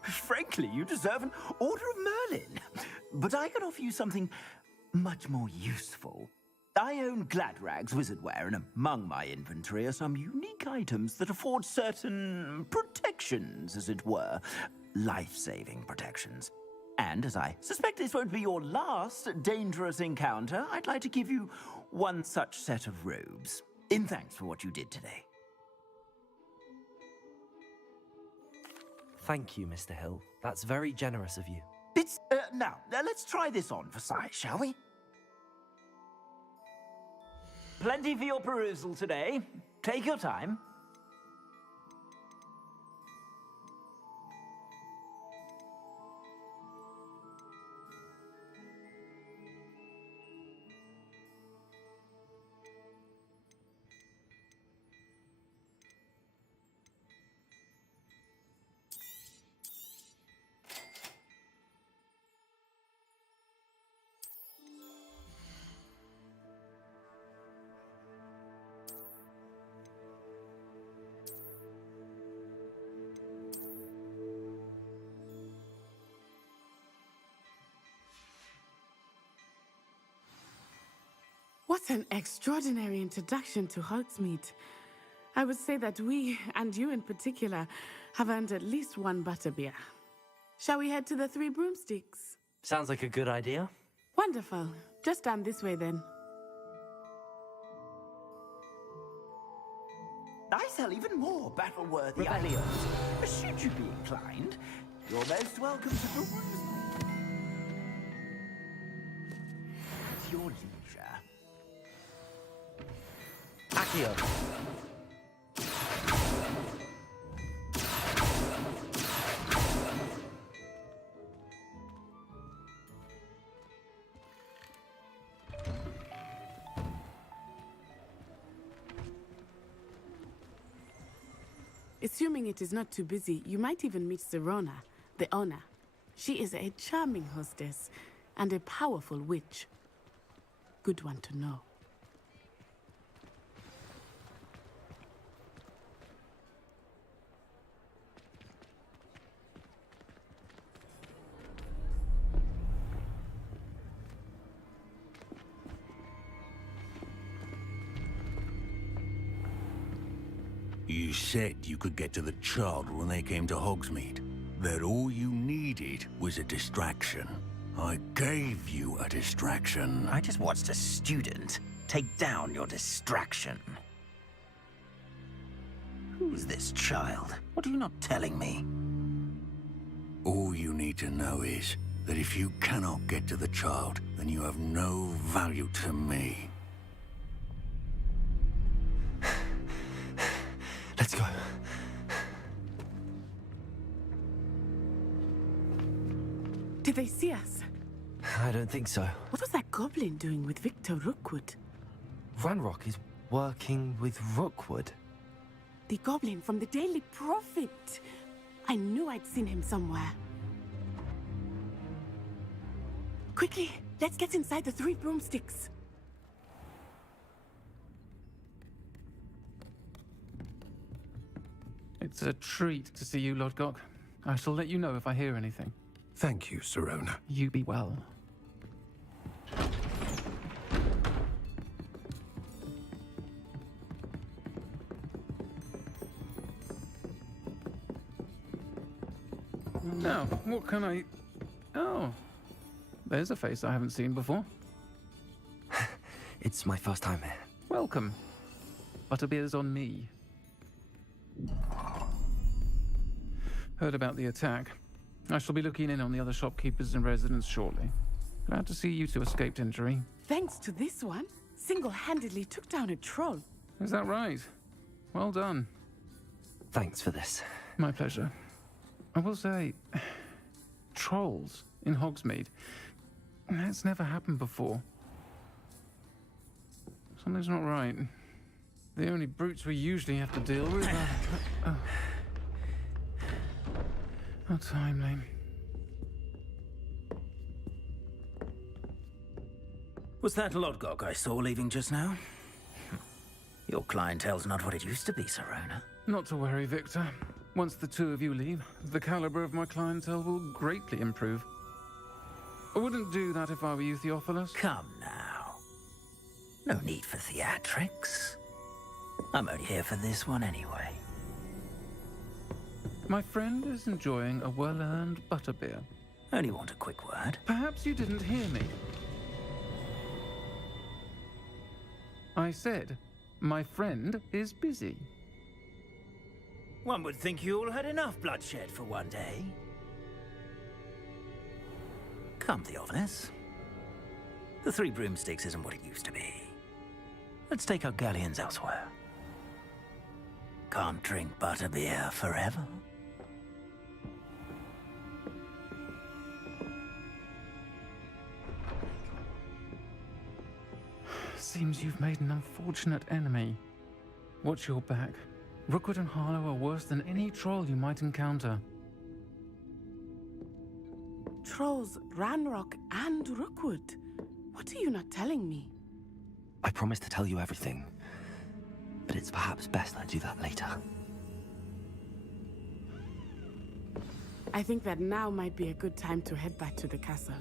Frankly, you deserve an Order of Merlin. But I can offer you something much more useful. I own Gladrag's wizardware, and among my inventory are some unique items that afford certain protections, as it were. Life-saving protections. And as I suspect this won't be your last dangerous encounter, I'd like to give you one such set of robes, in thanks for what you did today. Thank you, Mr. Hill. That's very generous of you. Now, let's try this on for size, shall we? Plenty for your perusal today. Take your time. What an extraordinary introduction to Hogsmeade. I would say that we, and you in particular, have earned at least one butterbeer. Shall we head to the Three Broomsticks? Sounds like a good idea. Wonderful. Just down this way then. I sell even more battle-worthy items. Should you be inclined, you're most welcome to peruse. At your leisure. Accio. Assuming it is not too busy, you might even meet Sirona, the owner. She is a charming hostess and a powerful witch. Good one to know. You said you could get to the child when they came to Hogsmeade. That all you needed was a distraction. I gave you a distraction. I just watched a student take down your distraction. Who's this child? What are you not telling me? All you need to know is that if you cannot get to the child, then you have no value to me. Let's go. Did they see us? I don't think so. What was that goblin doing with Victor Rookwood? Ranrock is working with Rookwood. The goblin from the Daily Prophet. I knew I'd seen him somewhere. Quickly, let's get inside the 3 broomsticks. It's a treat to see you, Lodgok. I shall let you know if I hear anything. Thank you, Sirona. You be well. Now, what can I... Oh, there's a face I haven't seen before. It's my first time here. Welcome. Butterbeer's on me. Heard about the attack. I shall be looking in on the other shopkeepers and residents shortly. Glad to see you two escaped injury. Thanks to this one, single-handedly took down a troll. Is that right? Well done. Thanks for this. My pleasure. I will say, trolls in Hogsmeade. That's never happened before. Something's not right. The only brutes we usually have to deal with are... How timely. Was that Lodgok I saw leaving just now? Your clientele's not what it used to be, Sirona. Not to worry, Victor. Once the two of you leave, the caliber of my clientele will greatly improve. I wouldn't do that if I were you, Theophilus. Come now. No need for theatrics. I'm only here for this one anyway. My friend is enjoying a well-earned butterbeer. Only want a quick word. Perhaps you didn't hear me. I said, my friend is busy. One would think you all had enough bloodshed for one day. Come, Theophilus. The 3 broomsticks isn't what it used to be. Let's take our galleons elsewhere. Can't drink butterbeer forever. Seems you've made an unfortunate enemy. Watch your back. Rookwood and Harlow are worse than any troll you might encounter. Trolls, Ranrock, and Rookwood. What are you not telling me? I promise to tell you everything, but it's perhaps best I do that later. I think that now might be a good time to head back to the castle.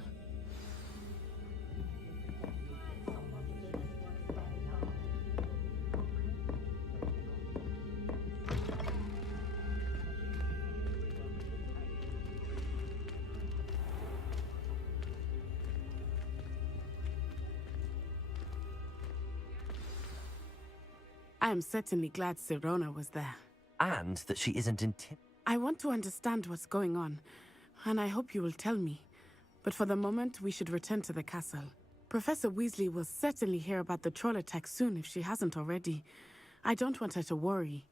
I am certainly glad Sirona was there. And that she isn't I want to understand what's going on, and I hope you will tell me. But for the moment, we should return to the castle. Professor Weasley will certainly hear about the troll attack soon if she hasn't already. I don't want her to worry.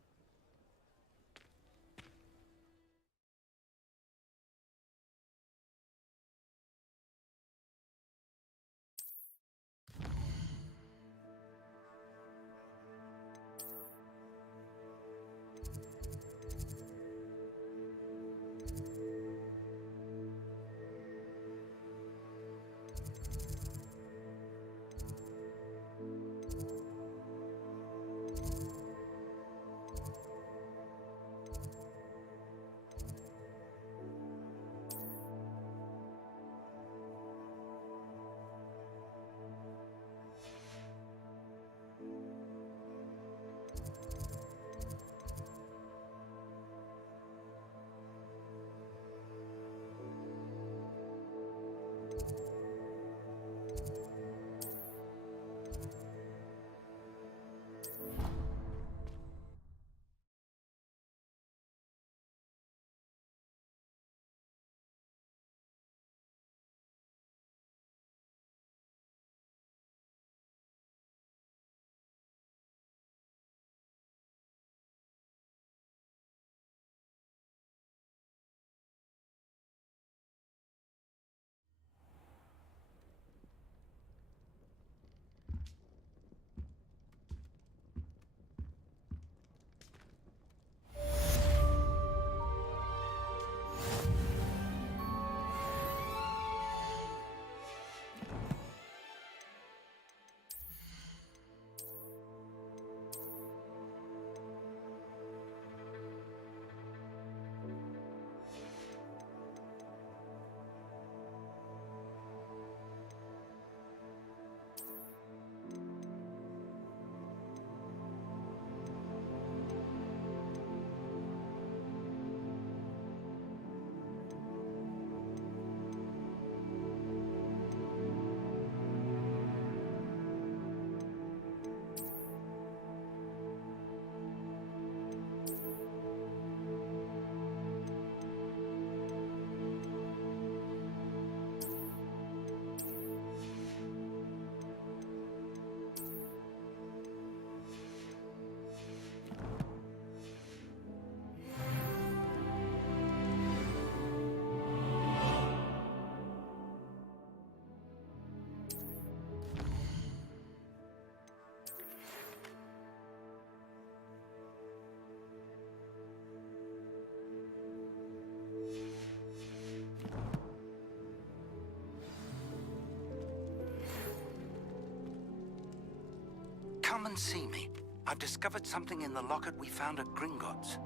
come and see me. I've discovered something in the locket we found at Gringotts.